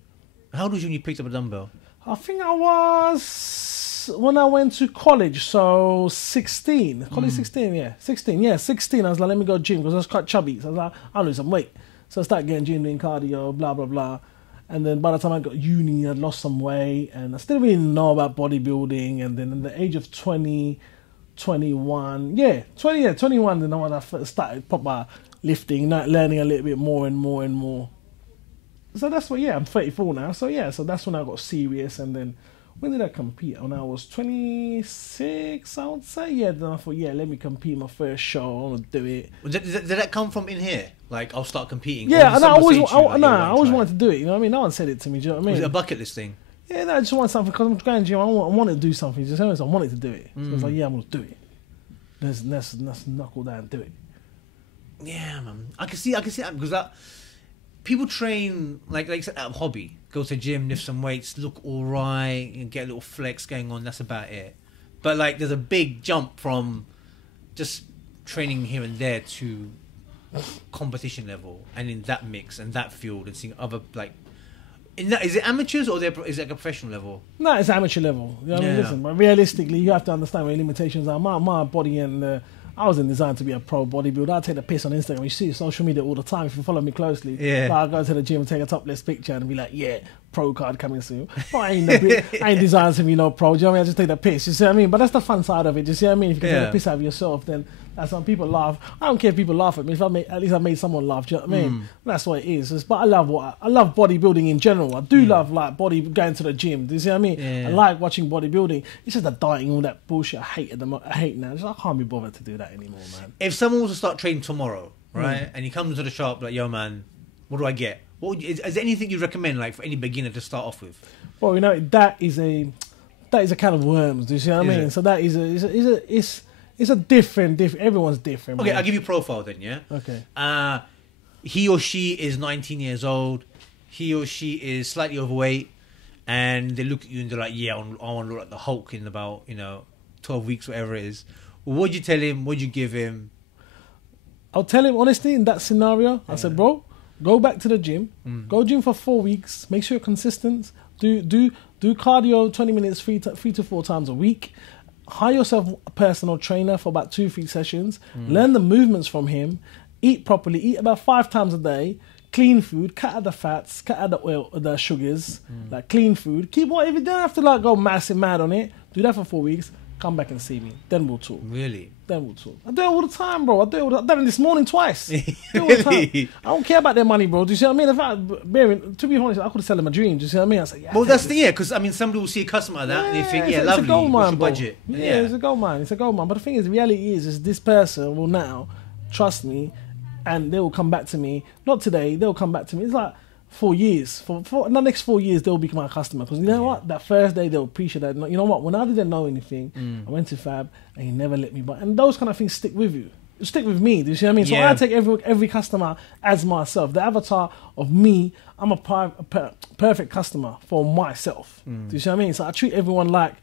How old was you when you picked up a dumbbell? I think I was when I went to college, so 16. College 16, yeah. 16, yeah, 16. I was like, let me go gym because I was quite chubby. So I was like, I'll lose some weight. So I started getting gym, doing cardio, blah, blah, blah. And then by the time I got uni, I'd lost some weight. And I still didn't really know about bodybuilding. And then at the age of 20, 21, 21, then when I first started proper lifting, learning a little bit more and more and more. So that's what, I'm 34 now. So so that's when I got serious. And then when did I compete? When I was 26, I would say. Yeah, then I thought, let me compete my first show. I want to do it. Did that come from in here? Like, I'll start competing? Yeah, and I always always wanted to do it. You know what I mean? No one said it to me. Do you know what I mean? Was it a bucket list thing? Yeah, no, I just want something because I'm going to gym. I wanted to do something. Just I wanted to do it. So I was like, I'm going to do it. Let's knuckle down and do it. Yeah, man. I can see that because people train like you said, out of hobby. Go to the gym, lift some weights, look all right, and get a little flex going on. That's about it. But like, there's a big jump from just training here and there to competition level, and in that mix and that field, and seeing other like. Is it amateurs or is it like a professional level? No, it's amateur level. You know what I mean? Listen, but realistically, you have to understand where your limitations are. My body and I wasn't designed to be a pro bodybuilder. I take the piss on Instagram. You see social media all the time. If you follow me closely, I go to the gym and take a topless picture and be like, pro card coming soon. But I ain't designed to be no pro. Do you know what I mean? I just take the piss. You see what I mean? But that's the fun side of it. Do you see what I mean? If you can take the piss out of yourself, then that's when people laugh. I don't care if people laugh at me. At least I made someone laugh. Do you know what I mean? That's what it is. But I love bodybuilding in general. I do love like going to the gym. Do you see what I mean? I like watching bodybuilding. It's just the dieting, all that bullshit. I hate now. I can't be bothered to do that anymore, man. If someone was to start training tomorrow, right, and he comes to the shop like, yo, man, what do I get? Is there anything you recommend, like for any beginner to start off with? Well, that is a can of worms. Do you see what I mean? So that it's a different. Everyone's different. Okay, man. I'll give you a profile then. Yeah. Okay. He or she is 19 years old. He or she is slightly overweight, and they look at you and they're like, "Yeah, I want to look like the Hulk in about 12 weeks, whatever it is." What'd you tell him? What'd you give him? I'll tell him honestly in that scenario. I said, bro, go back to the gym. Go gym for 4 weeks. Make sure you're consistent. Do cardio 20 minutes 3 to 4 times a week. Hire yourself a personal trainer for about 2-3 sessions. Learn the movements from him. Eat properly. Eat about 5 times a day. Clean food. Cut out the fats. Cut out the oil, the sugars. Like clean food. Keep whatever. You don't have to like go massive mad on it. Do that for 4 weeks. Come back and see me. Then we'll talk. Really? Then we'll talk. I do it all the time, bro. I've done it this morning twice. I do it all the time. I don't care about their money, bro. Do you see what I mean? In fact, to be honest, I could have sold them a dream. Do you see what I mean? I said, well, that's because somebody will see a customer like that and they think, lovely. It's a gold mine, what's your budget? Yeah, it's a gold mine. It's a gold mine. But the thing is, the reality is this person will now trust me, and they will come back to me. Not today. They'll come back to me. It's like 4 years. For the next 4 years, they'll become my customer. Because you know what? That first day, they'll appreciate that. You know what? When I didn't know anything, I went to Fab, and he never let me buy. And those kind of things stick with you. Stick with me. Do you see what I mean? So I take every customer as myself. The avatar of me, I'm a perfect customer for myself. Do you see what I mean? So I treat everyone like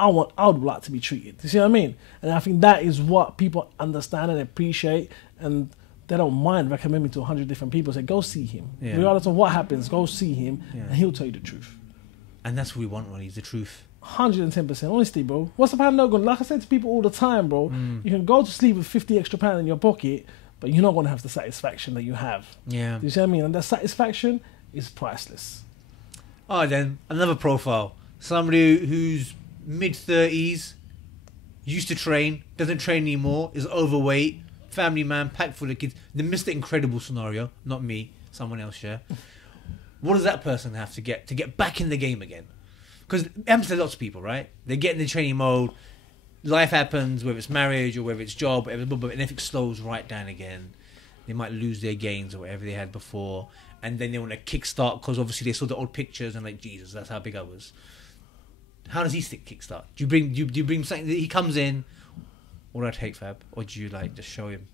I would like to be treated. Do you see what I mean? And I think that is what people understand and appreciate, and they don't mind recommending me to 100 different people. Say, go see him. Regardless of what happens, go see him, and he'll tell you the truth. And that's what we want, really, is the truth. 110%. Honestly, bro. What's the pound no good? Like I say to people all the time, bro, you can go to sleep with 50 extra pounds in your pocket, but you're not going to have the satisfaction that you have. Yeah. Do you see what I mean? And that satisfaction is priceless. All right, then. Another profile. Somebody who's mid-30s, used to train, doesn't train anymore, is overweight, family man, packed full of kids. The Mr. Incredible scenario. Not me. Someone else, yeah. What does that person have to get back in the game again? because it happens to lots of people, right? They get in the training mode, life happens, whether it's marriage or whether it's job, and everything slows right down again. They might lose their gains or whatever they had before, and then they want to kickstart because obviously they saw the old pictures and like, Jesus, that's how big I was. How does he kickstart? Do you bring something that he comes in? What do I take, Fab? Or do you like just show him?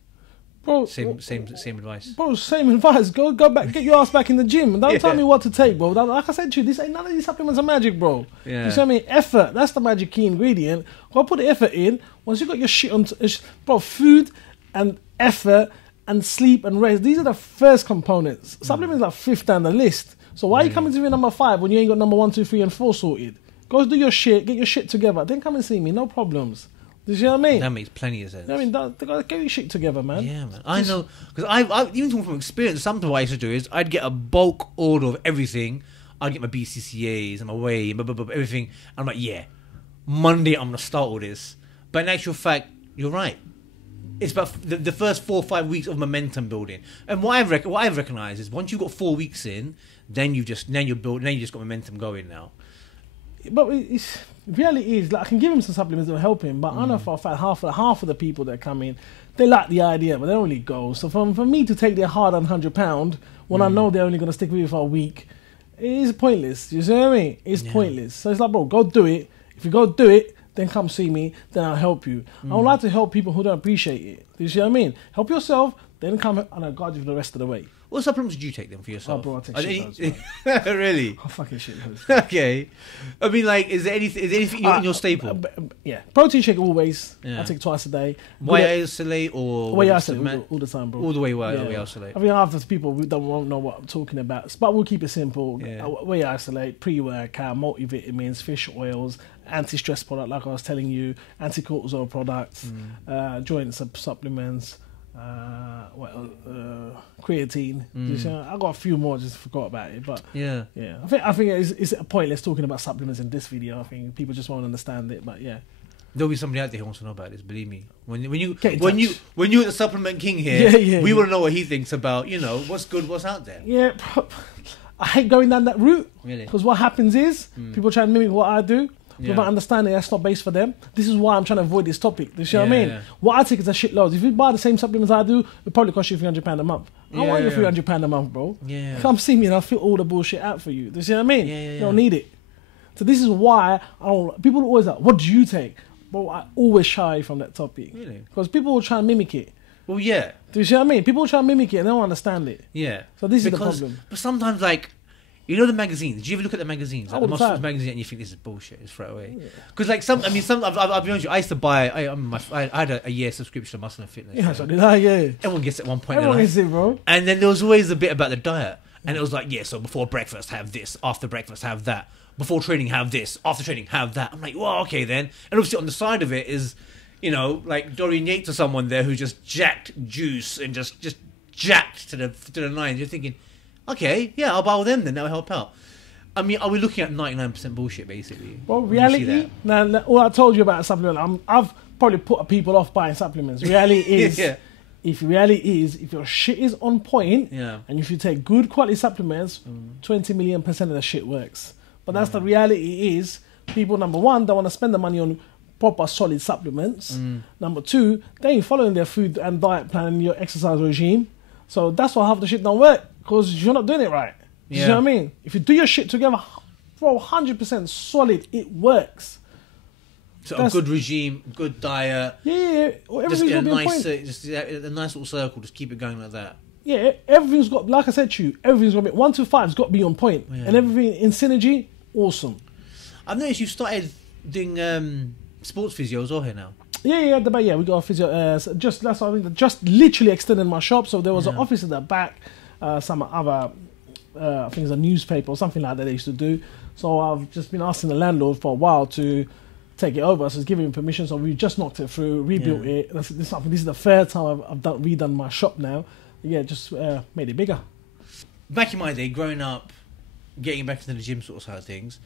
Bro, Same advice. Bro, same advice. Go back, get your ass back in the gym. Don't tell me what to take, bro. Like I said to you, this ain't none of these supplements are magic, bro. Yeah. You see what I mean? Effort, that's the magic key ingredient. Go put the effort in. Once you got your shit on, bro, food and effort and sleep and rest. These are the first components. Supplements are fifth down the list. So why are you coming to me number 5 when you ain't got number 1, 2, 3, and 4 sorted? Go do your shit, get your shit together. Then come and see me, no problems. Do you see what I mean? That makes plenty of sense. I mean, they gotta get your shit together, man. Yeah, man. I know, because I even talking from experience, something what I used to do is I'd get a bulk order of everything. I'd get my BCCAs and my whey, everything. I'm like, yeah, Monday I'm going to start all this. But in actual fact, you're right. It's about the first 4 or 5 weeks of momentum building. And what I've recognized is once you've got 4 weeks in, then you just got momentum going now. But reality is, like, I can give him some supplements that will help him, but I know for a fact half of the people that come in, they like the idea, but they don't really go. So for me to take their hard-earned £100 when I know they're only going to stick with you for a week, it is pointless. You see what I mean? It's pointless. So it's like, bro, go do it. If you go do it, then come see me, then I'll help you. I don't like to help people who don't appreciate it. Do you see what I mean? Help yourself, then come and I'll guide you for the rest of the way. What supplements do you take then for yourself? Oh, bro, I take shit loads, Really? Oh, fucking shit loads. Okay. I mean, like, is there anything in your staple? Yeah. Protein shake always. Yeah. I take it twice a day. YLE or... YLE all the time, bro. All the way YLE. I think half the people won't know what I'm talking about. But we'll keep it simple. Yeah. Whey isolate, pre-workout, multivitamins, fish oils, anti-stress product, like I was telling you, anti-cortisol products, joint supplements, creatine. I got a few more, just forgot about it. But yeah. I think it's pointless talking about supplements in this video. I think people just won't understand it. But yeah, there'll be somebody out there who wants to know about this. Believe me, when you're the supplement king here, we want to know what he thinks about what's good, what's out there. Yeah, I hate going down that route. Really? Because what happens is people try and mimic what I do. Without understanding that's not based for them. This is why I'm trying to avoid this topic. You see what I mean? Yeah. What I take is a shitload. If you buy the same supplements I do, it'll probably cost you £300 a month. I don't want your £300 a month, bro. Yeah. Come see me and I'll fill all the bullshit out for you. Do you see what I mean? Yeah. You don't need it. So this is why people are always like, what do you take? Bro, I always shy from that topic. Really? Because people will try and mimic it. Well, yeah. Do you see what I mean? People will try and mimic it and they don't understand it. Yeah. So this is the problem. But sometimes, like, the magazines. Do you ever look at the magazines, like all the the time. Muscles magazine, and you think this is bullshit? Just throw it away. Because like I'll be honest with you. I used to buy. I had a year subscription to Muscle and Fitness. Yeah, so did I. Yeah. Everyone gets it at one point. Everyone gets it, bro. And then there was always a bit about the diet, and it was like, so before breakfast have this, after breakfast have that, before training have this, after training have that. I'm like, well, okay then. And obviously on the side of it is, like Dorian Yates or someone there who's just jacked juice and just jacked to the nines. You're thinking, okay, yeah, I'll buy all them then. That'll help out. I mean, are we looking at 99% bullshit, basically? Well, reality, now, all I told you about a supplement, I've probably put people off buying supplements. Reality is, if your shit is on point, and if you take good quality supplements, 20 million % of the shit works. But that's the reality is, people, number one, don't want to spend the money on proper solid supplements. Number two, they ain't following their food and diet plan and your exercise regime. So that's why half the shit don't work, because you're not doing it right. You know what I mean? If you do your shit together, bro, 100% solid, it works. So a good regime, good diet. Yeah. Just get a nice little circle. Just keep it going like that. Yeah, everything's got, like I said to you, everything's got to be 1 to 5's got to be on point, and everything in synergy, awesome. I've noticed you've started doing sports physios all here now. Yeah, we got a physio. Just literally extended my shop. So there was an office at the back, some other. I think it's a newspaper or something like that they used to do. So I've just been asking the landlord for a while to take it over. So he's giving me permission. So we just knocked it through, rebuilt it. This is the third time I've redone my shop now. Yeah, just made it bigger. Back in my day, growing up, getting back into the gym sort of side of things,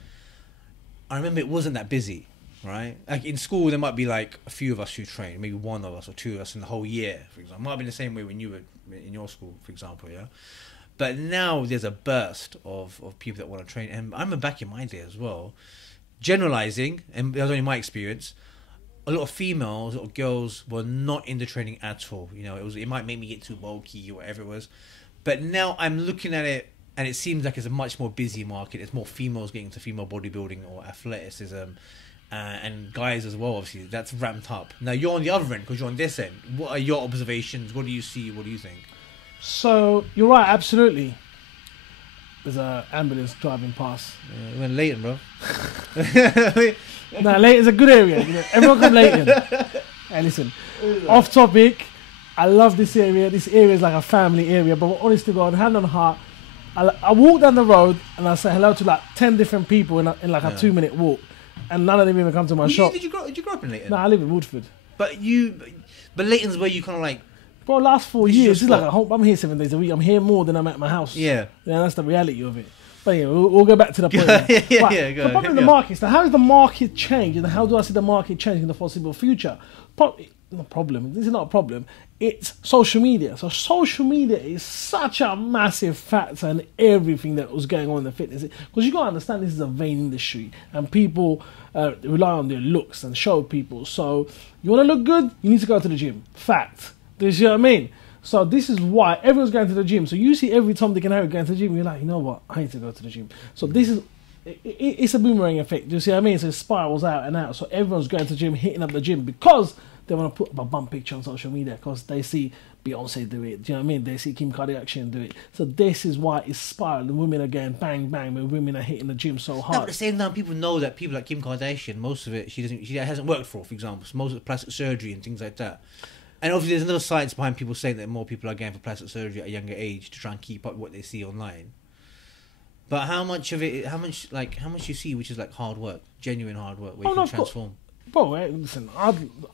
I remember it wasn't that busy, right? Like in school, there might be like a few of us who train, maybe one of us or two of us in the whole year, for example. It might have been the same way when you were in your school, for example, yeah? But now there's a burst of people that want to train. And I remember back in my day as well, generalizing, and that was only my experience, a lot of females or girls were not into training at all. You know, it might make me get too bulky or whatever it was. But now I'm looking at it, and it seems like it's a much more busy market. It's more females getting into female bodybuilding or athleticism, and guys as well. Obviously, that's ramped up. Now you're on the other end because you're on this end. What are your observations? What do you see? What do you think? So you're right, absolutely. There's an ambulance driving past. We're in Leyton, bro. Nah, Leyton's a good area. You know, everyone come Leyton. Hey, listen, off topic. I love this area. This area is like a family area. But honestly, God, hand on heart, I walk down the road and I say hello to like 10 different people in like a 2-minute walk, and none of them even come to my shop. Did you grow up in Leyton? Nah, I live in Woodford. But Leyton's where you kind of like. Bro, last 4 years, it's like I'm here 7 days a week. I'm here more than I'm at my house. Yeah, that's the reality of it. But yeah, we'll go back to the point. Go the problem in the market is that how does the market change, and how do I see the market changing in the foreseeable future? This is not a problem. It's social media. So social media is such a massive factor in everything that was going on in the fitness. Because you got to understand, this is a vain industry, and people rely on their looks and show people. So you want to look good, you need to go to the gym. Fact. Do you see what I mean? So this is why everyone's going to the gym. So you see every Tom, Dick and Harry going to the gym, you're like, you know what, I need to go to the gym. So this is, it's a boomerang effect. Do you see what I mean? So it spirals out and out. So everyone's going to the gym, hitting up the gym because they want to put up a bump picture on social media because they see Beyonce do it. Do you know what I mean? They see Kim Kardashian do it. So this is why it's spiraling. Women are going bang, bang, when women are hitting the gym so hard. No, but at the same time, people know that people like Kim Kardashian, most of it, she hasn't worked for example. So most of the plastic surgery and things like that. And obviously, there's another science behind people saying that more people are going for plastic surgery at a younger age to try and keep up with what they see online. But how much you see, which is like hard work, genuine hard work, where you can transform. Bro, listen,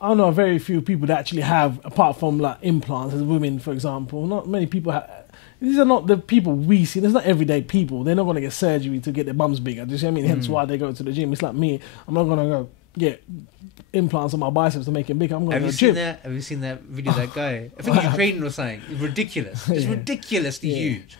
I know very few people that actually have, apart from like implants, as women, for example. Not many people have. These are not the people we see. There's not everyday people. They're not going to get surgery to get their bums bigger. Do you see what I mean? Hence why they go to the gym. It's like me. I'm not going to go get implants on my biceps to make it bigger. I'm going to go to the gym. Have you seen that video of that guy? I think he's Ukrainian or something. It's ridiculous. It's ridiculously huge.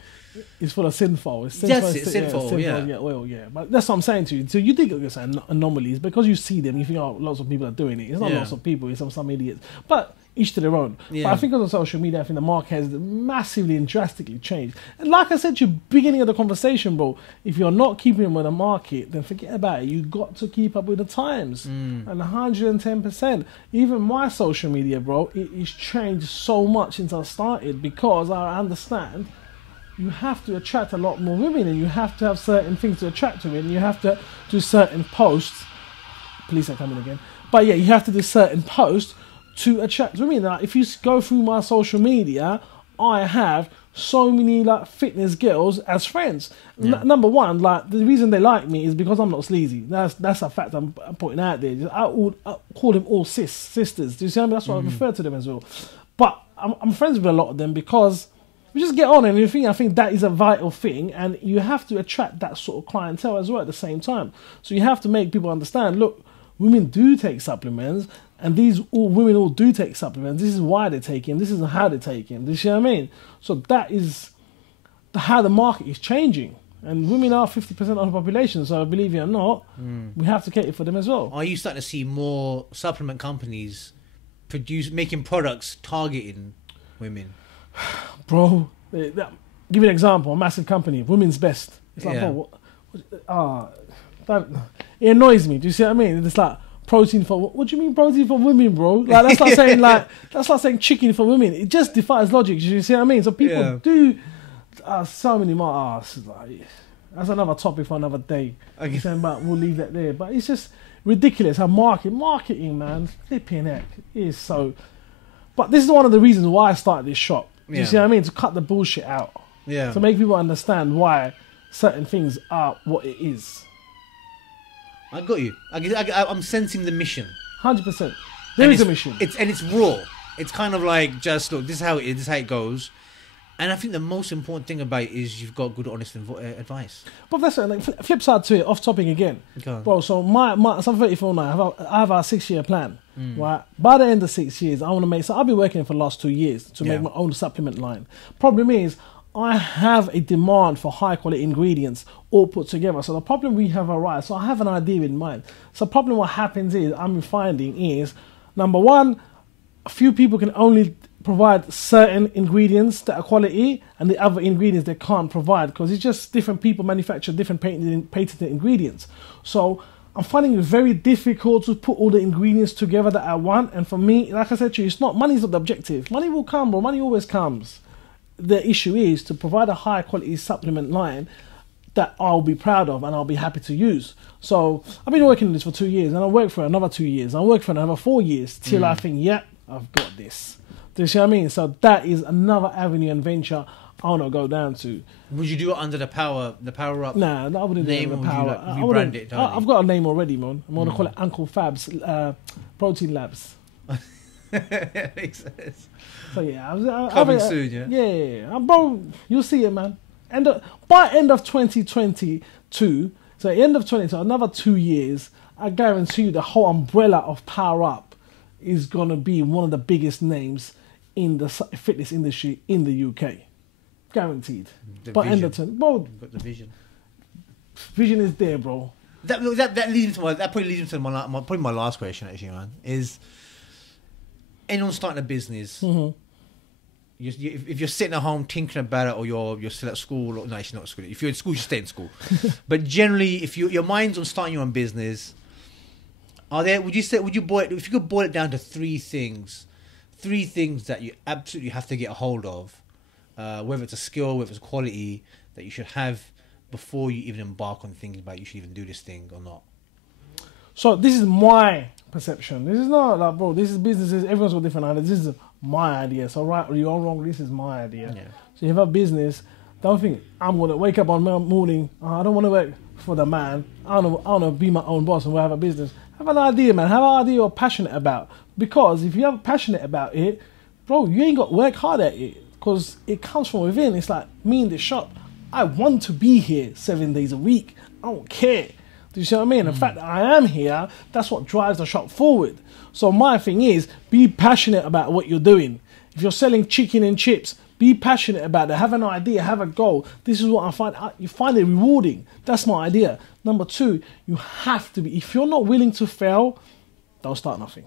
It's full of synthol. It's synthol, yeah. Oil, yeah. But that's what I'm saying to you. So you think it's anomalies because you see them. You think, oh, lots of people are doing it. It's not lots of people. It's some idiots. But each to their own. Yeah. But I think on social media, I think the market has massively and drastically changed. And like I said to you, beginning of the conversation, bro, if you're not keeping with the market, then forget about it. You got to keep up with the times. And 110%. Even my social media, bro, it's changed so much since I started because I understand you have to attract a lot more women, and you have to have certain things to attract women, and you have to do certain posts. Police are coming again. But yeah, you have to do certain posts to attract women. Like, if you go through my social media, I have so many like fitness girls as friends. Number one, like the reason they like me is because I'm not sleazy. That's a fact I'm putting out there. I call them all sisters. Do you see what I mean? That's what I refer to them as well. But I'm friends with a lot of them because we just get on and everything. I think that is a vital thing, and you have to attract that sort of clientele as well at the same time. So you have to make people understand, look, women do take supplements, and women all do take supplements. This is why they take them. This is how they take them. Do you see what I mean? So that is how the market is changing. And women are 50% of the population, so believe it or not, we have to cater for them as well. Are you starting to see more supplement companies making products targeting women? Bro, give you an example. A massive company, Women's Best. It's like, it annoys me. Do you see what I mean? It's like protein for what do you mean protein for women, bro? Like that's like saying chicken for women. It just defies logic. Do you see what I mean? So people do so many more. That's another topic for another day. But we'll leave that there. But it's just ridiculous how marketing, man, flipping heck is so. But this is one of the reasons why I started this shop. Do you see what I mean? To cut the bullshit out. Yeah. To make people understand why certain things are what it is. I got you. I'm sensing the mission. 100%. There is a mission. It's raw. It's kind of like, just look, this is how it is, this is how it goes. And I think the most important thing about it is you've got good, honest advice. But that's like flip side to it, off topic again. Bro, so so I'm 34 now. I have a 6-year plan. Right? By the end of 6 years, I want to make. So I've been working for the last 2 years to make my own supplement line. Problem is, I have a demand for high quality ingredients all put together. So the problem we have arrived. So I have an idea in mind. So the problem what happens is I'm finding is, number one, a few people can only provide certain ingredients that are quality, and the other ingredients they can't provide because it's just different people manufacture different patented ingredients. So I'm finding it very difficult to put all the ingredients together that I want. And for me, like I said to you, money's not the objective. Money will come, bro. Money always comes. The issue is to provide a high quality supplement line that I'll be proud of and I'll be happy to use. So I've been working on this for 2 years, and I'll work for another 2 years. I'll work for another 4 years till I think, yeah, I've got this. Do you see what I mean? So that is another avenue and venture I want to go down to. Would you do it under the power up? Nah, I wouldn't do it name, under the or power. would you rebrand it? I've got a name already, man. I'm going to call it Uncle Fab's Protein Labs. Makes sense. So yeah, Coming soon, yeah? Yeah. Bro, you'll see it, man. By end of 2022, so end of 20, so another 2 years, I guarantee you the whole umbrella of Power Up is going to be one of the biggest names in the fitness industry in the UK. Guaranteed. But end of 20, bro, got the vision. Vision is there, bro. That leads me to that probably leads me to my last question, actually, man. Is anyone starting a business? Mm-hmm. If you're sitting at home thinking about it, or you're still at school, or no, actually not at school. If you're in school, you stay in school. But generally, if your mind's on starting your own business, if you could boil it down to three things that you absolutely have to get a hold of, whether it's a skill, whether it's quality, that you should have before you even embark on thinking about you should even do this thing or not. So this is my perception. This is not like, bro, this is businesses. Everyone's got different ideas. This is my idea. So right or you're wrong, this is my idea. Yeah. So you have a business, don't think I'm going to wake up on morning, I don't want to work for the man. I want to be my own boss and we'll have a business. Have an idea, man. Have an idea you're passionate about. Because if you're passionate about it, bro, you ain't got to work hard at it. Because it comes from within. It's like me in the shop. I want to be here 7 days a week. I don't care. Do you see what I mean? The fact that I am here, that's what drives the shop forward. So my thing is, be passionate about what you're doing. If you're selling chicken and chips, be passionate about it. Have an idea, have a goal. This is what I find. You find it rewarding. That's my idea. Number two, you have to be. If you're not willing to fail, don't start nothing.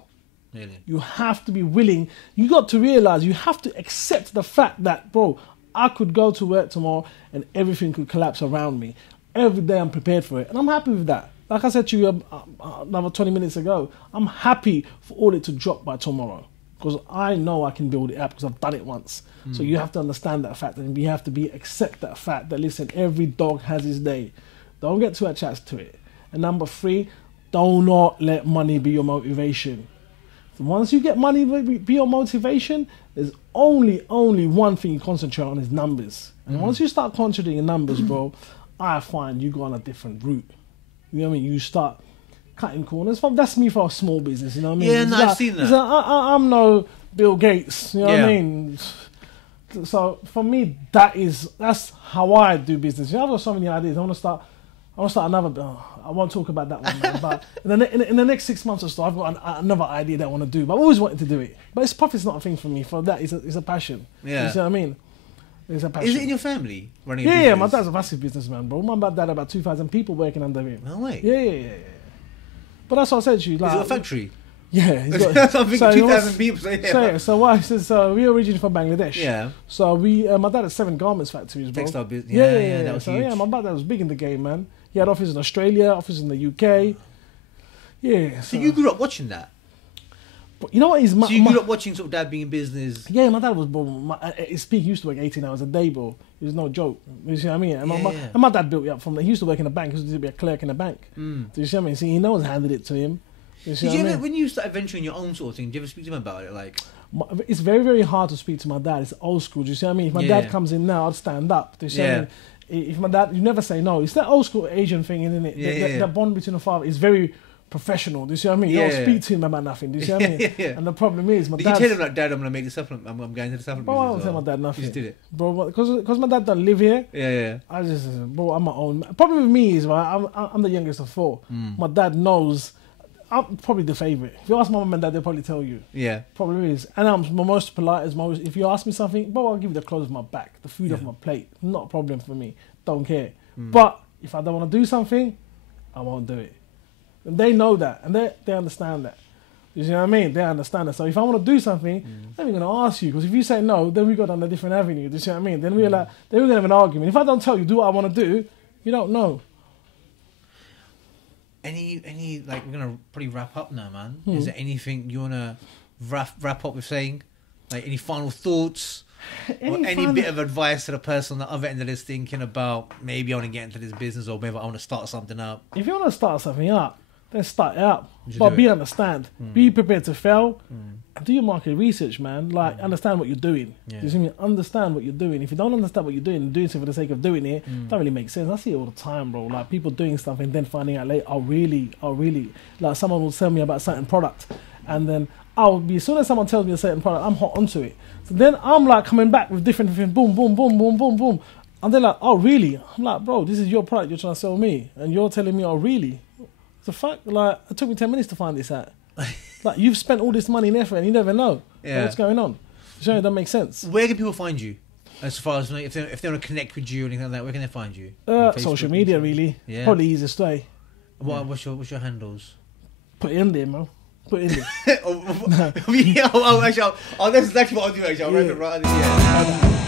Really? You have to be willing. You got to realize, you have to accept the fact that, bro, I could go to work tomorrow and everything could collapse around me. Every day I'm prepared for it. And I'm happy with that. Like I said to you another 20 minutes ago, I'm happy for all it to drop by tomorrow. Because I know I can build it up because I've done it once. So you have to understand that fact. And you have to accept that fact that, listen, every dog has his day. Don't get too attached to it. And number three, do not let money be your motivation. Once you get money be your motivation, there's only one thing you concentrate on is numbers. And once you start concentrating on numbers, bro, I find you go on a different route. You know what I mean? You start cutting corners. That's me for a small business, you know what I mean? Yeah, no, I've seen that. I'm no Bill Gates, you know what I mean? So for me, that's how I do business. You know, I've got so many ideas. I want to start another. I won't talk about that one, man. But in the next 6 months or so, I've got another idea that I want to do. But I've always wanted to do it. But profit's not a thing for me. For that, it's a passion. Yeah. You see what I mean? It's a passion. Is it in your family running? Yeah, my dad's a massive businessman, bro. My dad had about 2,000 people working under him. No way. Yeah. But that's what I said to you. Like, is it a factory? Yeah, he's got something. 2,000 people. So why? So we originally from Bangladesh. Yeah. So my dad had 7 garments factories, bro. Textile business. Yeah. That was so huge. yeah, my dad was big in the game, man. He had offices in Australia, offices in the UK. Yeah. So you grew up watching that. But you know what? So you grew up watching sort of dad being in business. Yeah, my dad was, bro. At his peak, he used to work 18 hours a day, bro. It was no joke. You see what I mean? And my dad built me up from. He used to work in a bank. He used to be a clerk in a bank. Do you see what I mean? See, he knows handed it to him. Did you ever, when you started venturing your own sort of thing, did you ever speak to him about it? Like, it's very, very hard to speak to my dad. It's old school. Do you see what I mean? If my dad comes in now, I'd stand up. Do you see what I mean? If my dad, you never say no. It's that old school Asian thing, isn't it? That bond between the father is very professional. Do you see what I mean? You don't speak to him about nothing. Do you see what I mean? And the problem is, my dad. Did you tell him like, Dad, I'm gonna make the supplement. I'm going to the supplement. Bro, I don't tell my dad nothing. You just did it, bro. Because my dad don't live here. Yeah. I just, bro, I'm my own. Problem with me is, right, I'm the youngest of 4. My dad knows I'm probably the favourite. If you ask my mum and dad, they'll probably tell you. Yeah. Probably is. And I'm most polite as most. If you ask me something, bro, I'll give you the clothes off my back, the food off my plate. Not a problem for me. Don't care. But if I don't want to do something, I won't do it. And they know that, and they understand that. You see what I mean? They understand that. So if I want to do something, then we're going to ask you. Because if you say no, then we go down a different avenue. You see what I mean? Then we're like, then we're going to have an argument. If I don't tell you, do what I want to do, you don't know. Any like, we're gonna probably wrap up now, man. Is there anything you wanna wrap up with saying? Like, any final thoughts? Any bit of advice to the person on the other end of this thinking about, maybe I want to get into this business, or maybe I want to start something up? If you want to start something up, then start it up. But be understand. Be prepared to fail. And do your market research, man. Like, understand what you're doing. Yeah. You see me? Understand what you're doing. If you don't understand what you're doing and doing something for the sake of doing it, don't really make sense. I see it all the time, bro. Like, people doing stuff and then finding out later, oh really, like, someone will tell me about a certain product, and then as soon as someone tells me a certain product, I'm hot onto it. So then I'm like coming back with different boom, boom, boom, boom, boom, boom. And they're like, oh really? I'm like, bro, this is your product you're trying to sell me, and you're telling me, oh really? The fuck? Like, it took me 10 minutes to find this out. Like, you've spent all this money and effort and you never know what's going on. So it doesn't make sense. Where can people find you? As far as, like, if they want to connect with you or anything like that, where can they find you? Social media, really. Yeah. Probably the easiest way. What's your handles? Put it in there, man. Put it in there. Actually, that's exactly what I'll do, actually. I'll write it right. Yeah.